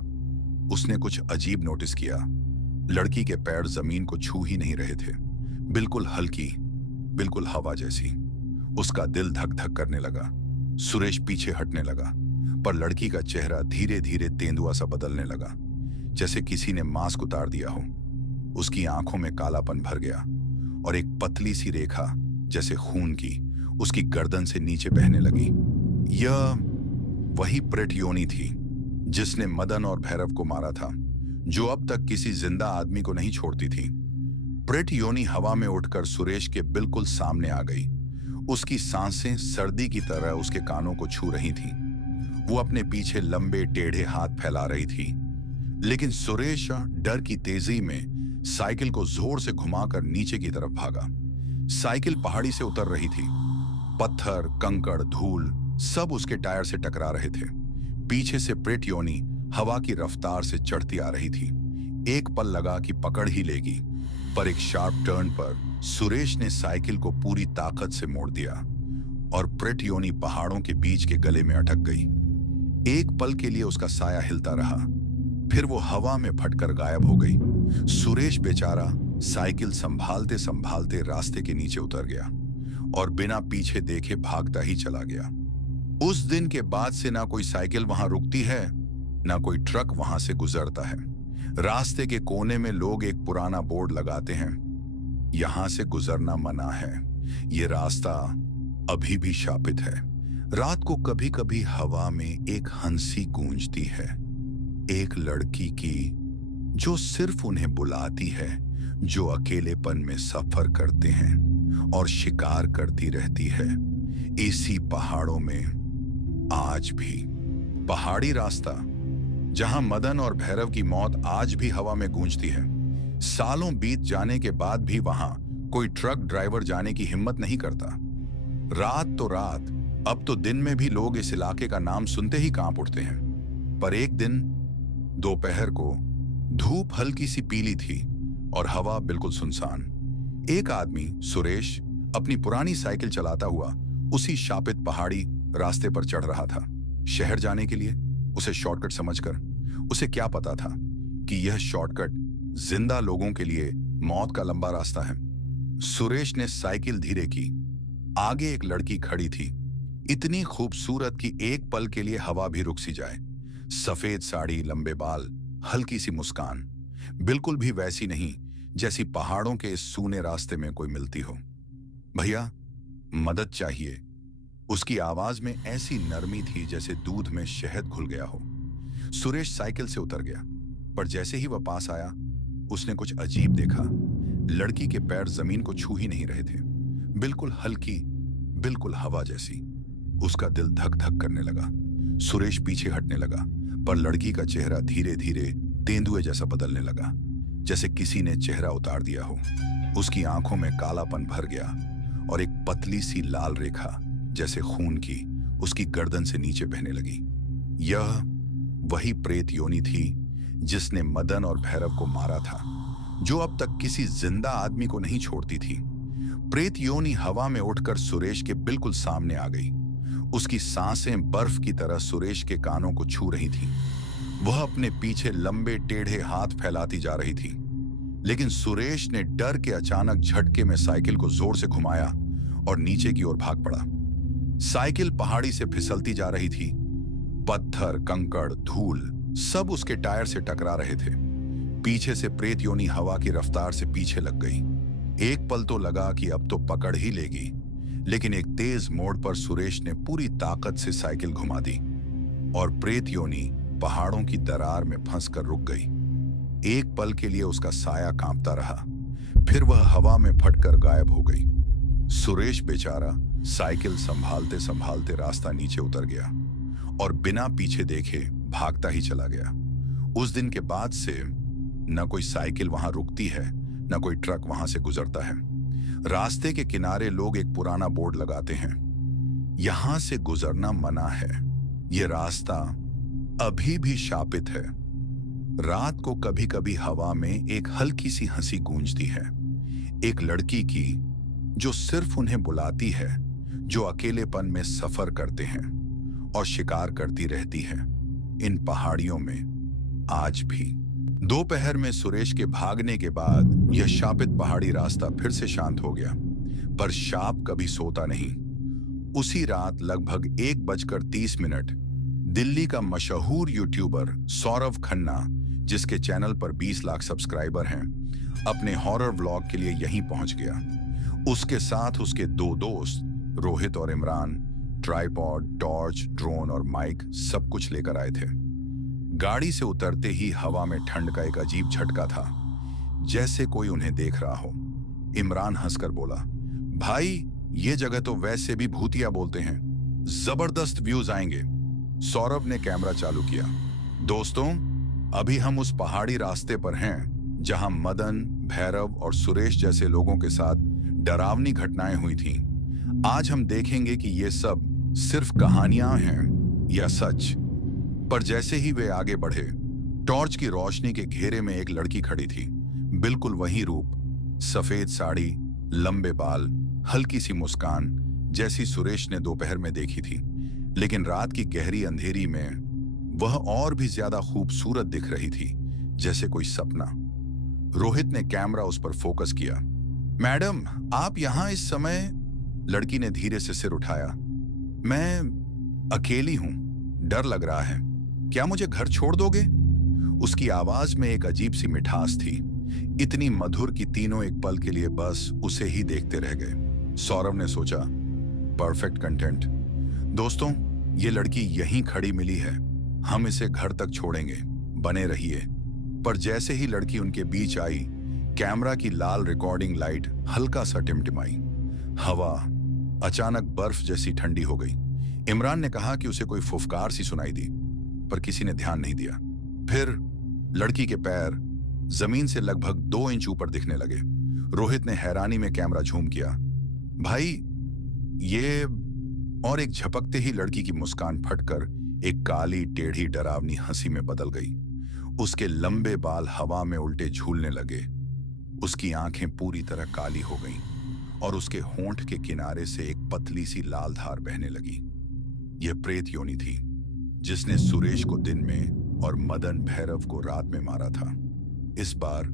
उसने कुछ अजीब नोटिस किया। लड़की के पैर जमीन को छू ही नहीं रहे थे, बिल्कुल हल्की, बिल्कुल हवा जैसी। उसका दिल धक धक करने लगा। सुरेश पीछे हटने लगा, पर लड़की का चेहरा धीरे धीरे तेंदुआ सा बदलने लगा, जैसे किसी ने मास्क उतार दिया हो। उसकी आंखों में कालापन भर गया और एक पतली सी रेखा, जैसे खून की, उसकी गर्दन से नीचे बहने लगी। यह वही प्रेट योनी थी जिसने मदन और भैरव को मारा था, जो अब तक किसी जिंदा आदमी को नहीं छोड़ती थी। प्रेट योनी हवा में उठकर सुरेश के बिल्कुल सामने आ गई। उसकी सांसें सर्दी की तरह उसके कानों को छू रही थीं। वो अपने पीछे लंबे टेढ़े हाथ फैला रही थी, लेकिन सुरेश डर की तेजी में साइकिल को जोर से घुमाकर नीचे की तरफ भागा। साइकिल पहाड़ी से उतर रही थी। पत्थर, कंकड़, धूल सब उसके टायर से टकरा रहे थे। पीछे से प्रेट योनी हवा की रफ्तार से चढ़ती आ रही थी। एक पल लगा कि पकड़ ही लेगी, पर एक शार्प टर्न पर सुरेश ने साइकिल को पूरी ताकत से मोड़ दिया और प्रेट योनी पहाड़ों के बीच के गले में अटक गई। एक पल के लिए उसका साया हिलता रहा, फिर वो हवा में फटकर गायब हो गई। सुरेश बेचारा साइकिल संभालते संभालते रास्ते के नीचे उतर गया और बिना पीछे देखे भागता ही चला गया। उस दिन के बाद से ना कोई साइकिल वहां रुकती है, ना कोई ट्रक वहां से गुजरता है। रास्ते के कोने में लोग एक पुराना बोर्ड लगाते हैं, यहां से गुजरना मना है। ये रास्ता अभी भी शापित है। रात को कभी कभी हवा में एक हंसी गूंजती है, एक लड़की की जो सिर्फ उन्हें बुलाती है, जो अकेलेपन में सफर करते हैं और शिकार करती रहती है इसी पहाड़ों में आज भी। पहाड़ी रास्ता, जहां मदन और भैरव की मौत आज भी हवा में गूंजती है। सालों बीत जाने के बाद भी वहां कोई ट्रक ड्राइवर जाने की हिम्मत नहीं करता। रात तो रात, अब तो दिन में भी लोग इस इलाके का नाम सुनते ही कांप उठते हैं। पर एक दिन दोपहर को धूप हल्की सी पीली थी और हवा बिल्कुल सुनसान। एक आदमी, सुरेश, अपनी पुरानी साइकिल चलाता हुआ उसी शापित पहाड़ी रास्ते पर चढ़ रहा था, शहर जाने के लिए। उसे शॉर्टकट समझकर, उसे क्या पता था कि यह शॉर्टकट जिंदा लोगों के लिए मौत का लंबा रास्ता है। सुरेश ने साइकिल धीरे की। आगे एक लड़की खड़ी थी, इतनी खूबसूरत कि एक पल के लिए हवा भी रुक सी जाए। सफेद साड़ी, लंबे बाल, हल्की सी मुस्कान, बिल्कुल भी वैसी नहीं जैसी पहाड़ों के इस सूने रास्ते में कोई मिलती हो। भैया, मदद चाहिए। उसकी आवाज में ऐसी नरमी थी जैसे दूध में शहद घुल गया हो। सुरेश साइकिल से उतर गया, पर जैसे ही वह पास आया, उसने कुछ अजीब देखा। लड़की के पैर जमीन को छू ही नहीं रहे थे, बिल्कुल हल्की, बिल्कुल हवा जैसी। उसका दिल धक धक करने लगा। सुरेश पीछे हटने लगा, पर लड़की का चेहरा धीरे धीरे तेंदुए जैसा बदलने लगा, जैसे किसी ने चेहरा उतार दिया हो। उसकी आंखों में कालापन भर गया और एक पतली सी लाल रेखा जैसे खून की उसकी गर्दन से नीचे बहने लगी। यह वही प्रेत योनि थी जिसने मदन और भैरव को मारा था, जो अब तक किसी जिंदा आदमी को नहीं छोड़ती थी। प्रेत योनि हवा में उठकर सुरेश के बिल्कुल सामने आ गई। उसकी सांसें बर्फ की तरह सुरेश के कानों को छू रही थीं। वह अपने पीछे लंबे टेढ़े हाथ फैलाती जा रही थी, लेकिन सुरेश ने डर के अचानक झटके में साइकिल को जोर से घुमाया और नीचे की ओर भाग पड़ा। साइकिल पहाड़ी से फिसलती जा रही थी। पत्थर, कंकड़, धूल सब उसके टायर से टकरा रहे थे। पीछे से प्रेत योनि हवा की रफ्तार से पीछे लग गई। एक पल तो लगा कि अब तो पकड़ ही लेगी, लेकिन एक तेज मोड़ पर सुरेश ने पूरी ताकत से साइकिल घुमा दी और प्रेत योनि पहाड़ों की दरार में फंसकर रुक गई। एक पल के लिए उसका साया कांपता रहा, फिर वह हवा में फटकर गायब हो गई। सुरेश बेचारा साइकिल संभालते संभालते रास्ता नीचे उतर गया और बिना पीछे देखे भागता ही चला गया। उस दिन के बाद से न कोई साइकिल वहां रुकती है, न कोई ट्रक वहां से गुजरता है। रास्ते के किनारे लोग एक पुराना बोर्ड लगाते हैं, यहां से गुजरना मना है। यह रास्ता अभी भी शापित है। रात को कभी कभी हवा में एक हल्की सी हंसी गूंजती है, एक लड़की की जो सिर्फ उन्हें बुलाती है, जो अकेलेपन में सफर करते हैं और शिकार करती रहती है इन पहाड़ियों में आज भी। दोपहर में सुरेश के भागने के बाद यह शापित पहाड़ी रास्ता फिर से शांत हो गया, पर शाप कभी सोता नहीं। उसी रात लगभग 1:30 दिल्ली का मशहूर यूट्यूबर सौरभ खन्ना, जिसके चैनल पर 20 लाख सब्सक्राइबर हैं, अपने हॉरर व्लॉग के लिए यहीं पहुंच गया। उसके साथ उसके 2 दोस्त रोहित और इमरान ट्राइपॉड, टॉर्च, ड्रोन और माइक सब कुछ लेकर आए थे। गाड़ी से उतरते ही हवा में ठंड का एक अजीब झटका था, जैसे कोई उन्हें देख रहा हो। इमरान हंसकर बोला, भाई ये जगह तो वैसे भी भूतिया बोलते हैं, जबरदस्त व्यूज आएंगे। सौरभ ने कैमरा चालू किया। दोस्तों, अभी हम उस पहाड़ी रास्ते पर हैं जहां मदन, भैरव और सुरेश जैसे लोगों के साथ डरावनी घटनाएं हुई थीं। आज हम देखेंगे कि ये सब सिर्फ कहानियां हैं या सच। पर जैसे ही वे आगे बढ़े, टॉर्च की रोशनी के घेरे में एक लड़की खड़ी थी, बिल्कुल वही रूप, सफेद साड़ी, लंबे बाल, हल्की सी मुस्कान, जैसी सुरेश ने दोपहर में देखी थी। लेकिन रात की गहरी अंधेरी में वह और भी ज्यादा खूबसूरत दिख रही थी, जैसे कोई सपना। रोहित ने कैमरा उस पर फोकस किया। मैडम, आप यहां इस समय? लड़की ने धीरे से सिर उठाया। मैं अकेली हूं, डर लग रहा है, क्या मुझे घर छोड़ दोगे? उसकी आवाज में एक अजीब सी मिठास थी, इतनी मधुर कि तीनों एक पल के लिए बस उसे ही देखते रह गए। सौरभ ने सोचा, परफेक्ट कंटेंट। दोस्तों, ये लड़की यहीं खड़ी मिली है, हम इसे घर तक छोड़ेंगे, बने रहिए। पर जैसे ही लड़की उनके बीच आई, कैमरा की लाल रिकॉर्डिंग लाइट हल्का सा टिमटिमाई। हवा अचानक बर्फ जैसी ठंडी हो गई। इमरान ने कहा कि उसे कोई फुफकार सी सुनाई दी, पर किसी ने ध्यान नहीं दिया। फिर लड़की के पैर जमीन से लगभग 2 इंच ऊपर दिखने लगे। रोहित ने हैरानी में कैमरा झूम किया। भाई ये, और एक झपकते ही लड़की की मुस्कान फटकर एक काली टेढ़ी डरावनी हंसी में बदल गई। उसके लंबे बाल हवा में उल्टे झूलने लगे, उसकी आंखें पूरी तरह काली हो गईं और उसके होंठ के किनारे से एक पतली सी लाल धार बहने लगी। यह प्रेत योनि थी जिसने सुरेश को दिन में और मदन भैरव को रात में मारा था। इस बार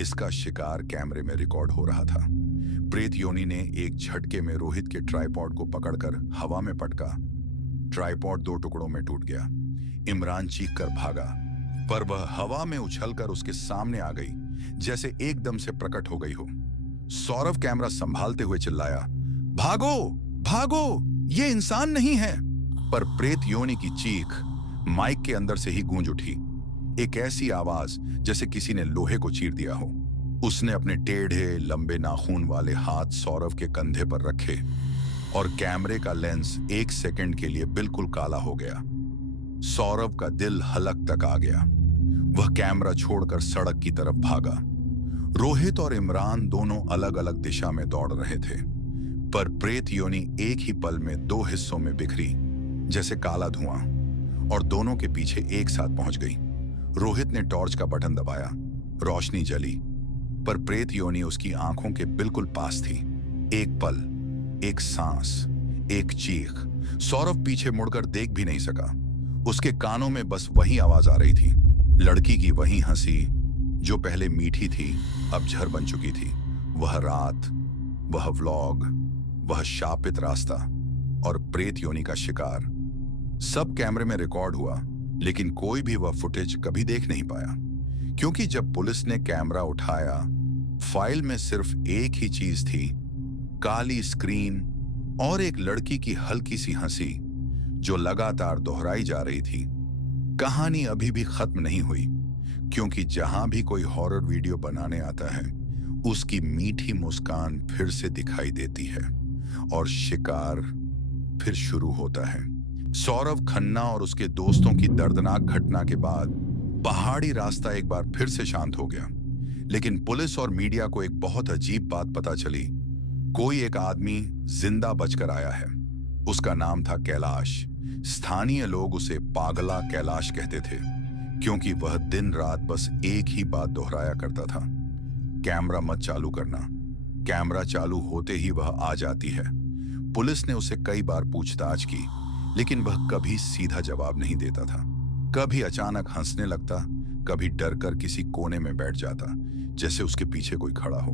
इसका शिकार कैमरे में रिकॉर्ड हो रहा था। प्रेत योनि ने एक झटके में रोहित के ट्राइपॉड को पकड़कर हवा में पटका। ट्राइपॉड 2 टुकड़ों में टूट गया। इमरान चीखकर भागा, पर वह हवा में उछलकर उसके सामने आ गई, जैसे एकदम से प्रकट हो गई हो। सौरभ कैमरा संभालते हुए चिल्लाया, भागो भागो, ये इंसान नहीं है। पर प्रेत योनि की चीख माइक के अंदर से ही गूंज उठी, एक ऐसी आवाज जैसे किसी ने लोहे को चीर दिया हो। उसने अपने टेढ़े लंबे नाखून वाले हाथ सौरभ के कंधे पर रखे और कैमरे का लेंस 1 सेकंड के लिए बिल्कुल काला हो गया। सौरभ का दिल हलक तक आ गया। वह कैमरा छोड़कर सड़क की तरफ भागा। रोहित और इमरान दोनों अलग अलग दिशा में दौड़ रहे थे, पर प्रेत योनि एक ही पल में दो हिस्सों में बिखरी, जैसे काला धुआं, और दोनों के पीछे एक साथ पहुंच गई। रोहित ने टॉर्च का बटन दबाया, रोशनी जली, पर प्रेत योनि उसकी आंखों के बिल्कुल पास थी। एक पल, एक सांस, एक चीख। सौरभ पीछे मुड़कर देख भी नहीं सका। उसके कानों में बस वही आवाज आ रही थी, लड़की की वही हंसी जो पहले मीठी थी, अब जहर बन चुकी थी। वह रात, वह व्लॉग, वह शापित रास्ता और प्रेत योनि का शिकार, सब कैमरे में रिकॉर्ड हुआ, लेकिन कोई भी वह फुटेज कभी देख नहीं पाया। क्योंकि जब पुलिस ने कैमरा उठाया, फाइल में सिर्फ एक ही चीज थी, काली स्क्रीन और एक लड़की की हल्की सी हंसी जो लगातार दोहराई जा रही थी। कहानी अभी भी खत्म नहीं हुई, क्योंकि जहां भी कोई हॉरर वीडियो बनाने आता है, उसकी मीठी मुस्कान फिर से दिखाई देती है और शिकार फिर शुरू होता है। सौरभ खन्ना और उसके दोस्तों की दर्दनाक घटना के बाद पहाड़ी रास्ता एक बार फिर से शांत हो गया, लेकिन पुलिस और मीडिया को एक बहुत अजीब बात पता चली। कोई एक आदमी जिंदा बचकर आया है। उसका नाम था कैलाश। स्थानीय लोग उसे पागला कैलाश कहते थे, क्योंकि वह दिन रात बस एक ही बात दोहराया करता था, कैमरा मत चालू करना। कैमरा चालू होते ही वह आ जाती है। पुलिस ने उसे कई बार पूछताछ की, लेकिन वह कभी सीधा जवाब नहीं देता था। कभी अचानक हंसने लगता, कभी डरकर किसी कोने में बैठ जाता, जैसे उसके पीछे कोई खड़ा हो।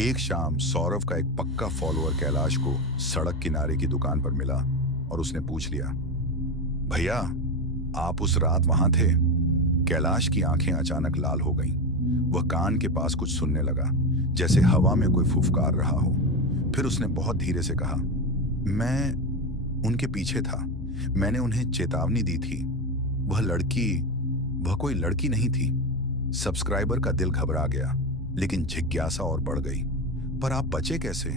एक शाम सौरभ का एक पक्का फॉलोअर कैलाश को सड़क किनारे की दुकान पर मिला और उसने पूछ लिया, भैया आप उस रात वहां थे? कैलाश की आंखें अचानक लाल हो गईं। वह कान के पास कुछ सुनने लगा, जैसे हवा में कोई फुफकार रहा हो। फिर उसने बहुत धीरे से कहा, मैं उनके पीछे था। मैंने उन्हें चेतावनी दी थी। वह कोई लड़की नहीं थी। सब्सक्राइबर का दिल घबरा गया, लेकिन जिज्ञासा और बढ़ गई। पर आप बचे कैसे?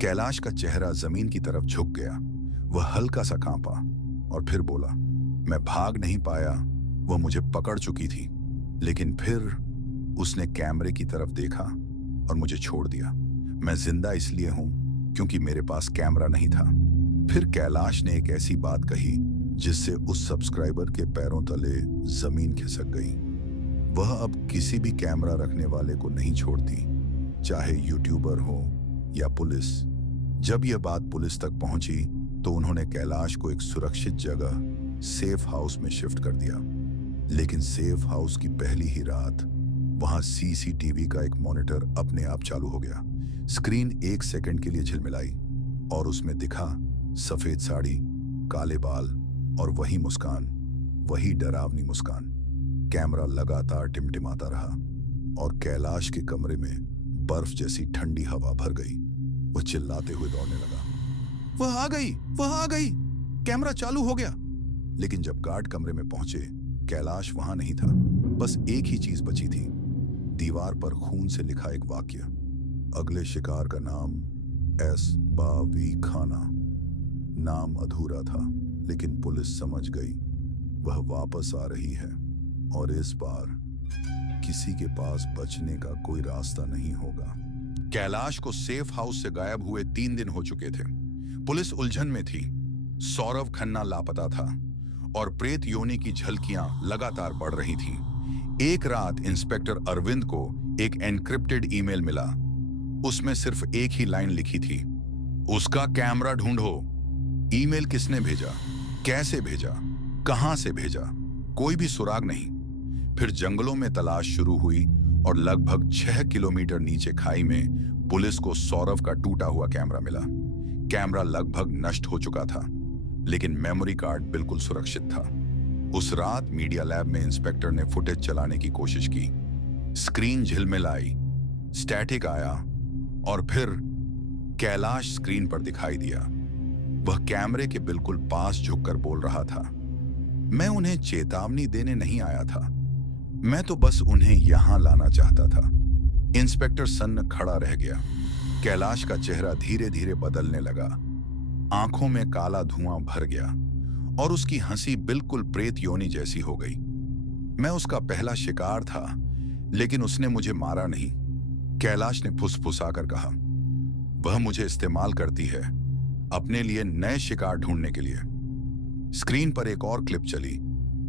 कैलाश का चेहरा जमीन की तरफ झुक गया। वह हल्का सा कांपा और फिर बोला, मैं भाग नहीं पाया, वह मुझे पकड़ चुकी थी। लेकिन फिर उसने कैमरे की तरफ देखा और मुझे छोड़ दिया। मैं जिंदा इसलिए हूं क्योंकि मेरे पास कैमरा नहीं था। फिर कैलाश ने एक ऐसी बात कही जिससे उस सब्सक्राइबर के पैरों तले जमीन खिसक गई। वह अब किसी भी कैमरा रखने वाले को नहीं छोड़ती, चाहे यूट्यूबर हो या पुलिस। जब यह बात पुलिस तक पहुंची तो उन्होंने कैलाश को एक सुरक्षित जगह, सेफ हाउस में शिफ्ट कर दिया। लेकिन सेफ हाउस की पहली ही रात वहां सीसीटीवी का एक मॉनिटर अपने आप चालू हो गया। स्क्रीन 1 सेकंड के लिए झिलमिलाई और उसमें दिखा सफेद साड़ी, काले बाल और वही मुस्कान, वही डरावनी मुस्कान। कैमरा लगातार टिमटिमाता रहा और कैलाश के कमरे में बर्फ जैसी ठंडी हवा भर गई। वह चिल्लाते हुए दौड़ने लगा, वह आ गई, वह आ गई, कैमरा चालू हो गया। लेकिन जब गार्ड कमरे में पहुंचे, कैलाश वहां नहीं था। बस एक ही चीज बची थी, दीवार पर खून से लिखा एक वाक्य, अगले शिकार का नाम S. खाना। नाम अधूरा था, लेकिन पुलिस समझ गई वह वापस आ रही है और इस बार किसी के पास बचने का कोई रास्ता नहीं होगा। कैलाश को सेफ हाउस से गायब हुए 3 दिन हो चुके थे। पुलिस उलझन में थी। सौरभ खन्ना लापता था और प्रेत योनि की झलकियां लगातार बढ़ रही थीं। एक रात इंस्पेक्टर अरविंद को एक एन्क्रिप्टेड ईमेल मिला। उसमें सिर्फ एक ही लाइन लिखी थी, उसका कैमरा ढूंढो। ईमेल किसने भेजा, कैसे भेजा, कहां से भेजा, कोई भी सुराग नहीं। फिर जंगलों में तलाश शुरू हुई और लगभग 6 किलोमीटर नीचे खाई में पुलिस को सौरभ का टूटा हुआ कैमरा मिला। कैमरा लगभग नष्ट हो चुका था, लेकिन मेमोरी कार्ड बिल्कुल सुरक्षित था। उस रात मीडिया लैब में इंस्पेक्टर ने फुटेज चलाने की कोशिश की। स्क्रीन झिलमिलाई, स्टैटिक आया और फिर कैलाश स्क्रीन पर दिखाई दिया। वह कैमरे के बिल्कुल पास झुककर बोल रहा था, मैं उन्हें चेतावनी देने नहीं आया था, मैं तो बस उन्हें यहां लाना चाहता था। इंस्पेक्टर सन्न खड़ा रह गया। कैलाश का चेहरा धीरे धीरे बदलने लगा, आंखों में काला धुआं भर गया और उसकी हंसी बिल्कुल प्रेत योनि जैसी हो गई। मैं उसका पहला शिकार था, लेकिन उसने मुझे मारा नहीं, कैलाश ने फुसफुसाकर कहा। वह मुझे इस्तेमाल करती है अपने लिए नए शिकार ढूंढने के लिए। स्क्रीन पर एक और क्लिप चली,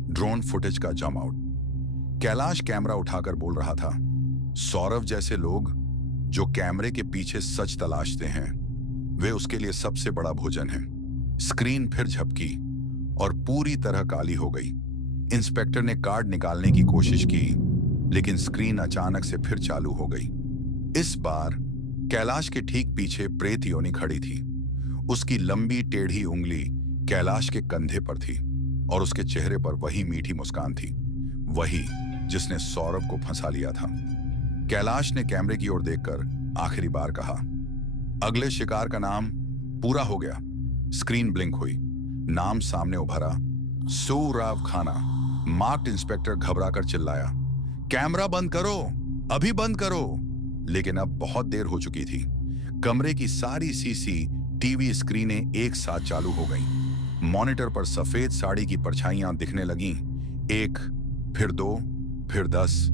ड्रोन फुटेज का जम आउट। कैलाश कैमरा उठाकर बोल रहा था, सौरव जैसे लोग जो कैमरे के पीछे सच तलाशते हैं, वे उसके लिए सबसे बड़ा भोजन है। स्क्रीन फिर झपकी और पूरी तरह काली हो गई। इंस्पेक्टर ने कार्ड निकालने की कोशिश की, लेकिन स्क्रीन अचानक से फिर चालू हो गई। इस बार कैलाश के ठीक पीछे प्रेत योनि खड़ी थी। उसकी लंबी टेढ़ी उंगली कैलाश के कंधे पर थी और उसके चेहरे पर वही मीठी मुस्कान थी, वही जिसने सौरभ को फंसा लिया था। कैलाश ने कैमरे की ओर देखकर आखिरी बार कहा, अगले शिकार का नाम पूरा हो गया। स्क्रीन ब्लिंक हुई, नाम सामने उभरा, सोराव खाना। मार्क्ड इंस्पेक्टर घबराकर चिल्लाया, कैमरा बंद करो, अभी बंद करो। लेकिन अब बहुत देर हो चुकी थी। कमरे की सारी सीसीटीवी स्क्रीनें एक साथ चालू हो गईं। मॉनिटर पर सफेद साड़ी की परछाइयां दिखने लगीं, एक, फिर 2, फिर 10,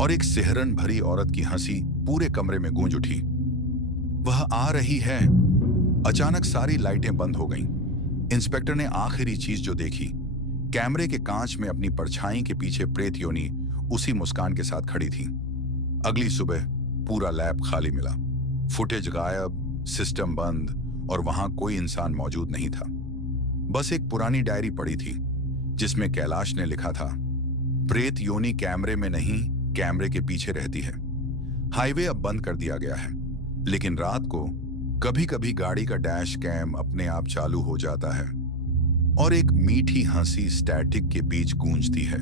और एक सिहरन भरी औरत की हंसी पूरे कमरे में गूंज उठी। वह आ रही है। अचानक सारी लाइटें बंद हो गईं। इंस्पेक्टर ने आखिरी चीज जो देखी, कैमरे के कांच में अपनी परछाई के पीछे प्रेत योनि उसी मुस्कान के साथ खड़ी थी। अगली सुबह पूरा लैब खाली मिला, फुटेज गायब, सिस्टम बंद, और वहां कोई इंसान मौजूद नहीं था। बस एक पुरानी डायरी पड़ी थी जिसमें कैलाश ने लिखा था, प्रेत योनि कैमरे में नहीं, कैमरे के पीछे रहती है। हाईवे अब बंद कर दिया गया है, लेकिन रात को कभी कभी गाड़ी का डैश कैम अपने आप चालू हो जाता है और एक मीठी हंसी स्टैटिक के बीच गूंजती है।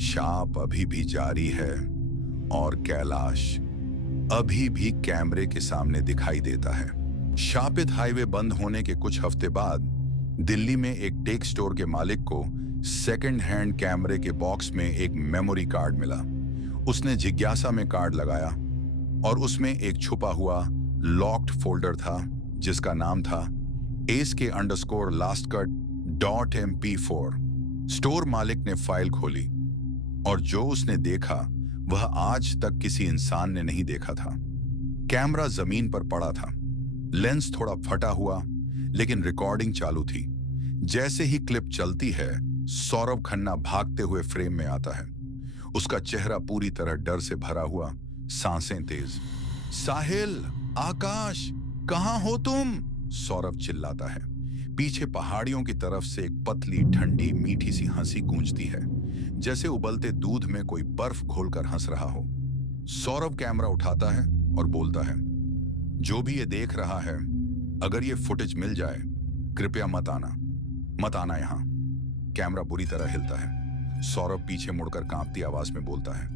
शाप अभी भी जारी है और कैलाश अभी भी कैमरे के सामने दिखाई देता है। शापित हाईवे बंद होने के कुछ हफ्ते बाद दिल्ली में एक टेक स्टोर के मालिक को सेकंड हैंड कैमरे के बॉक्स में एक मेमोरी कार्ड मिला। उसने जिज्ञासा में कार्ड लगाया और उसमें एक छुपा हुआ लॉक्ड फोल्डर था जिसका नाम था ASK_LastCut.MP4। स्टोर मालिक ने फाइल खोली और जो उसने देखा वह आज तक किसी इंसान ने नहीं देखा था। कैमरा जमीन पर पड़ा था, लेंस थोड़ा फटा हुआ, लेकिन रिकॉर्डिंग चालू थी। जैसे ही क्लिप चलती है, सौरभ खन्ना भागते हुए फ्रेम में आता है। उसका चेहरा पूरी तरह डर से भरा हुआ, सांसें तेज। साहिल, आकाश, कहां हो तुम? सौरभ चिल्लाता है। पीछे पहाड़ियों की तरफ से एक पतली, ठंडी, मीठी सी हंसी गूंजती है, जैसे उबलते दूध में कोई बर्फ घोलकर हंस रहा हो। सौरभ कैमरा उठाता है और बोलता है, जो भी ये देख रहा है, अगर ये फुटेज मिल जाए, कृपया मत आना यहां। कैमरा बुरी तरह हिलता है। सौरभ पीछे मुड़कर कांपती आवाज में बोलता है,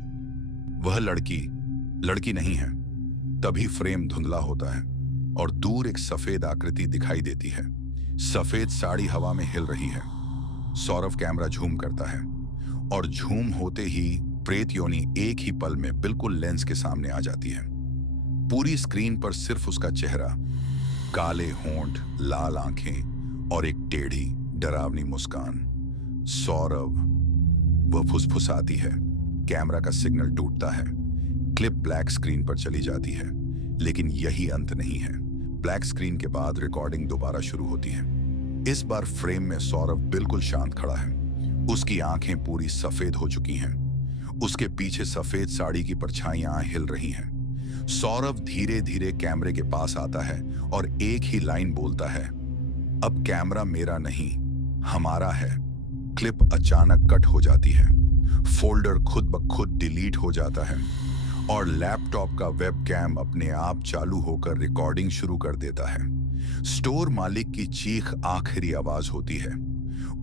वह लड़की नहीं है। तभी फ्रेम धुंधला होता है और दूर एक सफेद आकृति दिखाई देती है। सफेद साड़ी हवा में हिल रही है। सौरभ कैमरा झूम करता है और झूम होते ही प्रेत योनि एक ही पल में बिल्कुल लेंस के सामने आ जाती है। पूरी स्क्रीन पर सिर्फ उसका चेहरा, काले होंठ, लाल आंखें और एक टेढ़ी, डरावनी मुस्कान। सौरभ, वह फुसफुसाती है। कैमरा का सिग्नल टूटता है। क्लिप ब्लैक स्क्रीन पर चली जाती है, लेकिन यही अंत नहीं है। ब्लैक स्क्रीन के बाद रिकॉर्डिंग दोबारा शुरू होती है। इस बार फ्रेम में सौरभ बिल्कुल शांत खड़ा है। उसकी आंखें पूरी सफेद हो चुकी हैं। उसके पीछे सफेद साड़ी की परछाइयां हिल रही हैं। सौरभ धीरे धीरे कैमरे के पास आता है और एक ही लाइन बोलता है, अब कैमरा मेरा नहीं, हमारा है। क्लिप अचानक कट हो जाती है। फोल्डर खुद ब खुद डिलीट हो जाता है और लैपटॉप का वेबकैम अपने आप चालू होकर रिकॉर्डिंग शुरू कर देता है। स्टोर मालिक की चीख आखिरी आवाज होती है।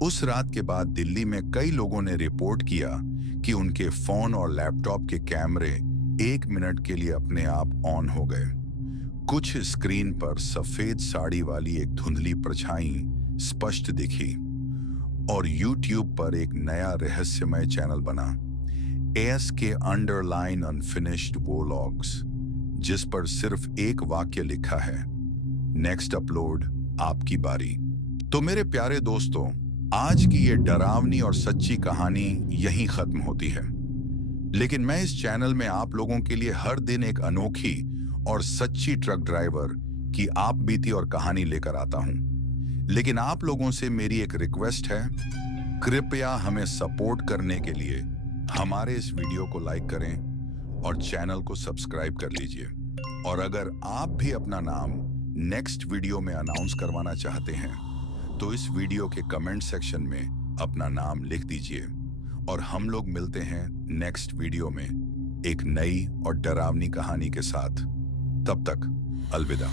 उस रात के बाद दिल्ली में कई लोगों ने रिपोर्ट किया कि उनके फोन और लैपटॉप के कैमरे 1 मिनट के लिए अपने आप ऑन हो गए। कुछ स्क्रीन पर सफेद साड़ी वाली एक धुंधली परछाई स्पष्ट दिखी और यूट्यूब पर एक नया रहस्यमय चैनल बना, ASK_Unfinished Vlogs, जिस पर सिर्फ एक वाक्य लिखा है, नेक्स्ट अपलोड आपकी बारी। तो मेरे प्यारे दोस्तों, आज की ये डरावनी और सच्ची कहानी यहीं खत्म होती है। लेकिन मैं इस चैनल में आप लोगों के लिए हर दिन एक अनोखी और सच्ची ट्रक ड्राइवर की आप बीती और कहानी लेकर आता हूं। लेकिन आप लोगों से मेरी एक रिक्वेस्ट है, कृपया हमें सपोर्ट करने के लिए हमारे इस वीडियो को लाइक करें और चैनल को सब्सक्राइब कर लीजिए। और अगर आप भी अपना नाम नेक्स्ट वीडियो में अनाउंस करवाना चाहते हैं तो इस वीडियो के कमेंट सेक्शन में अपना नाम लिख दीजिए। और हम लोग मिलते हैं नेक्स्ट वीडियो में एक नई और डरावनी कहानी के साथ। तब तक अलविदा।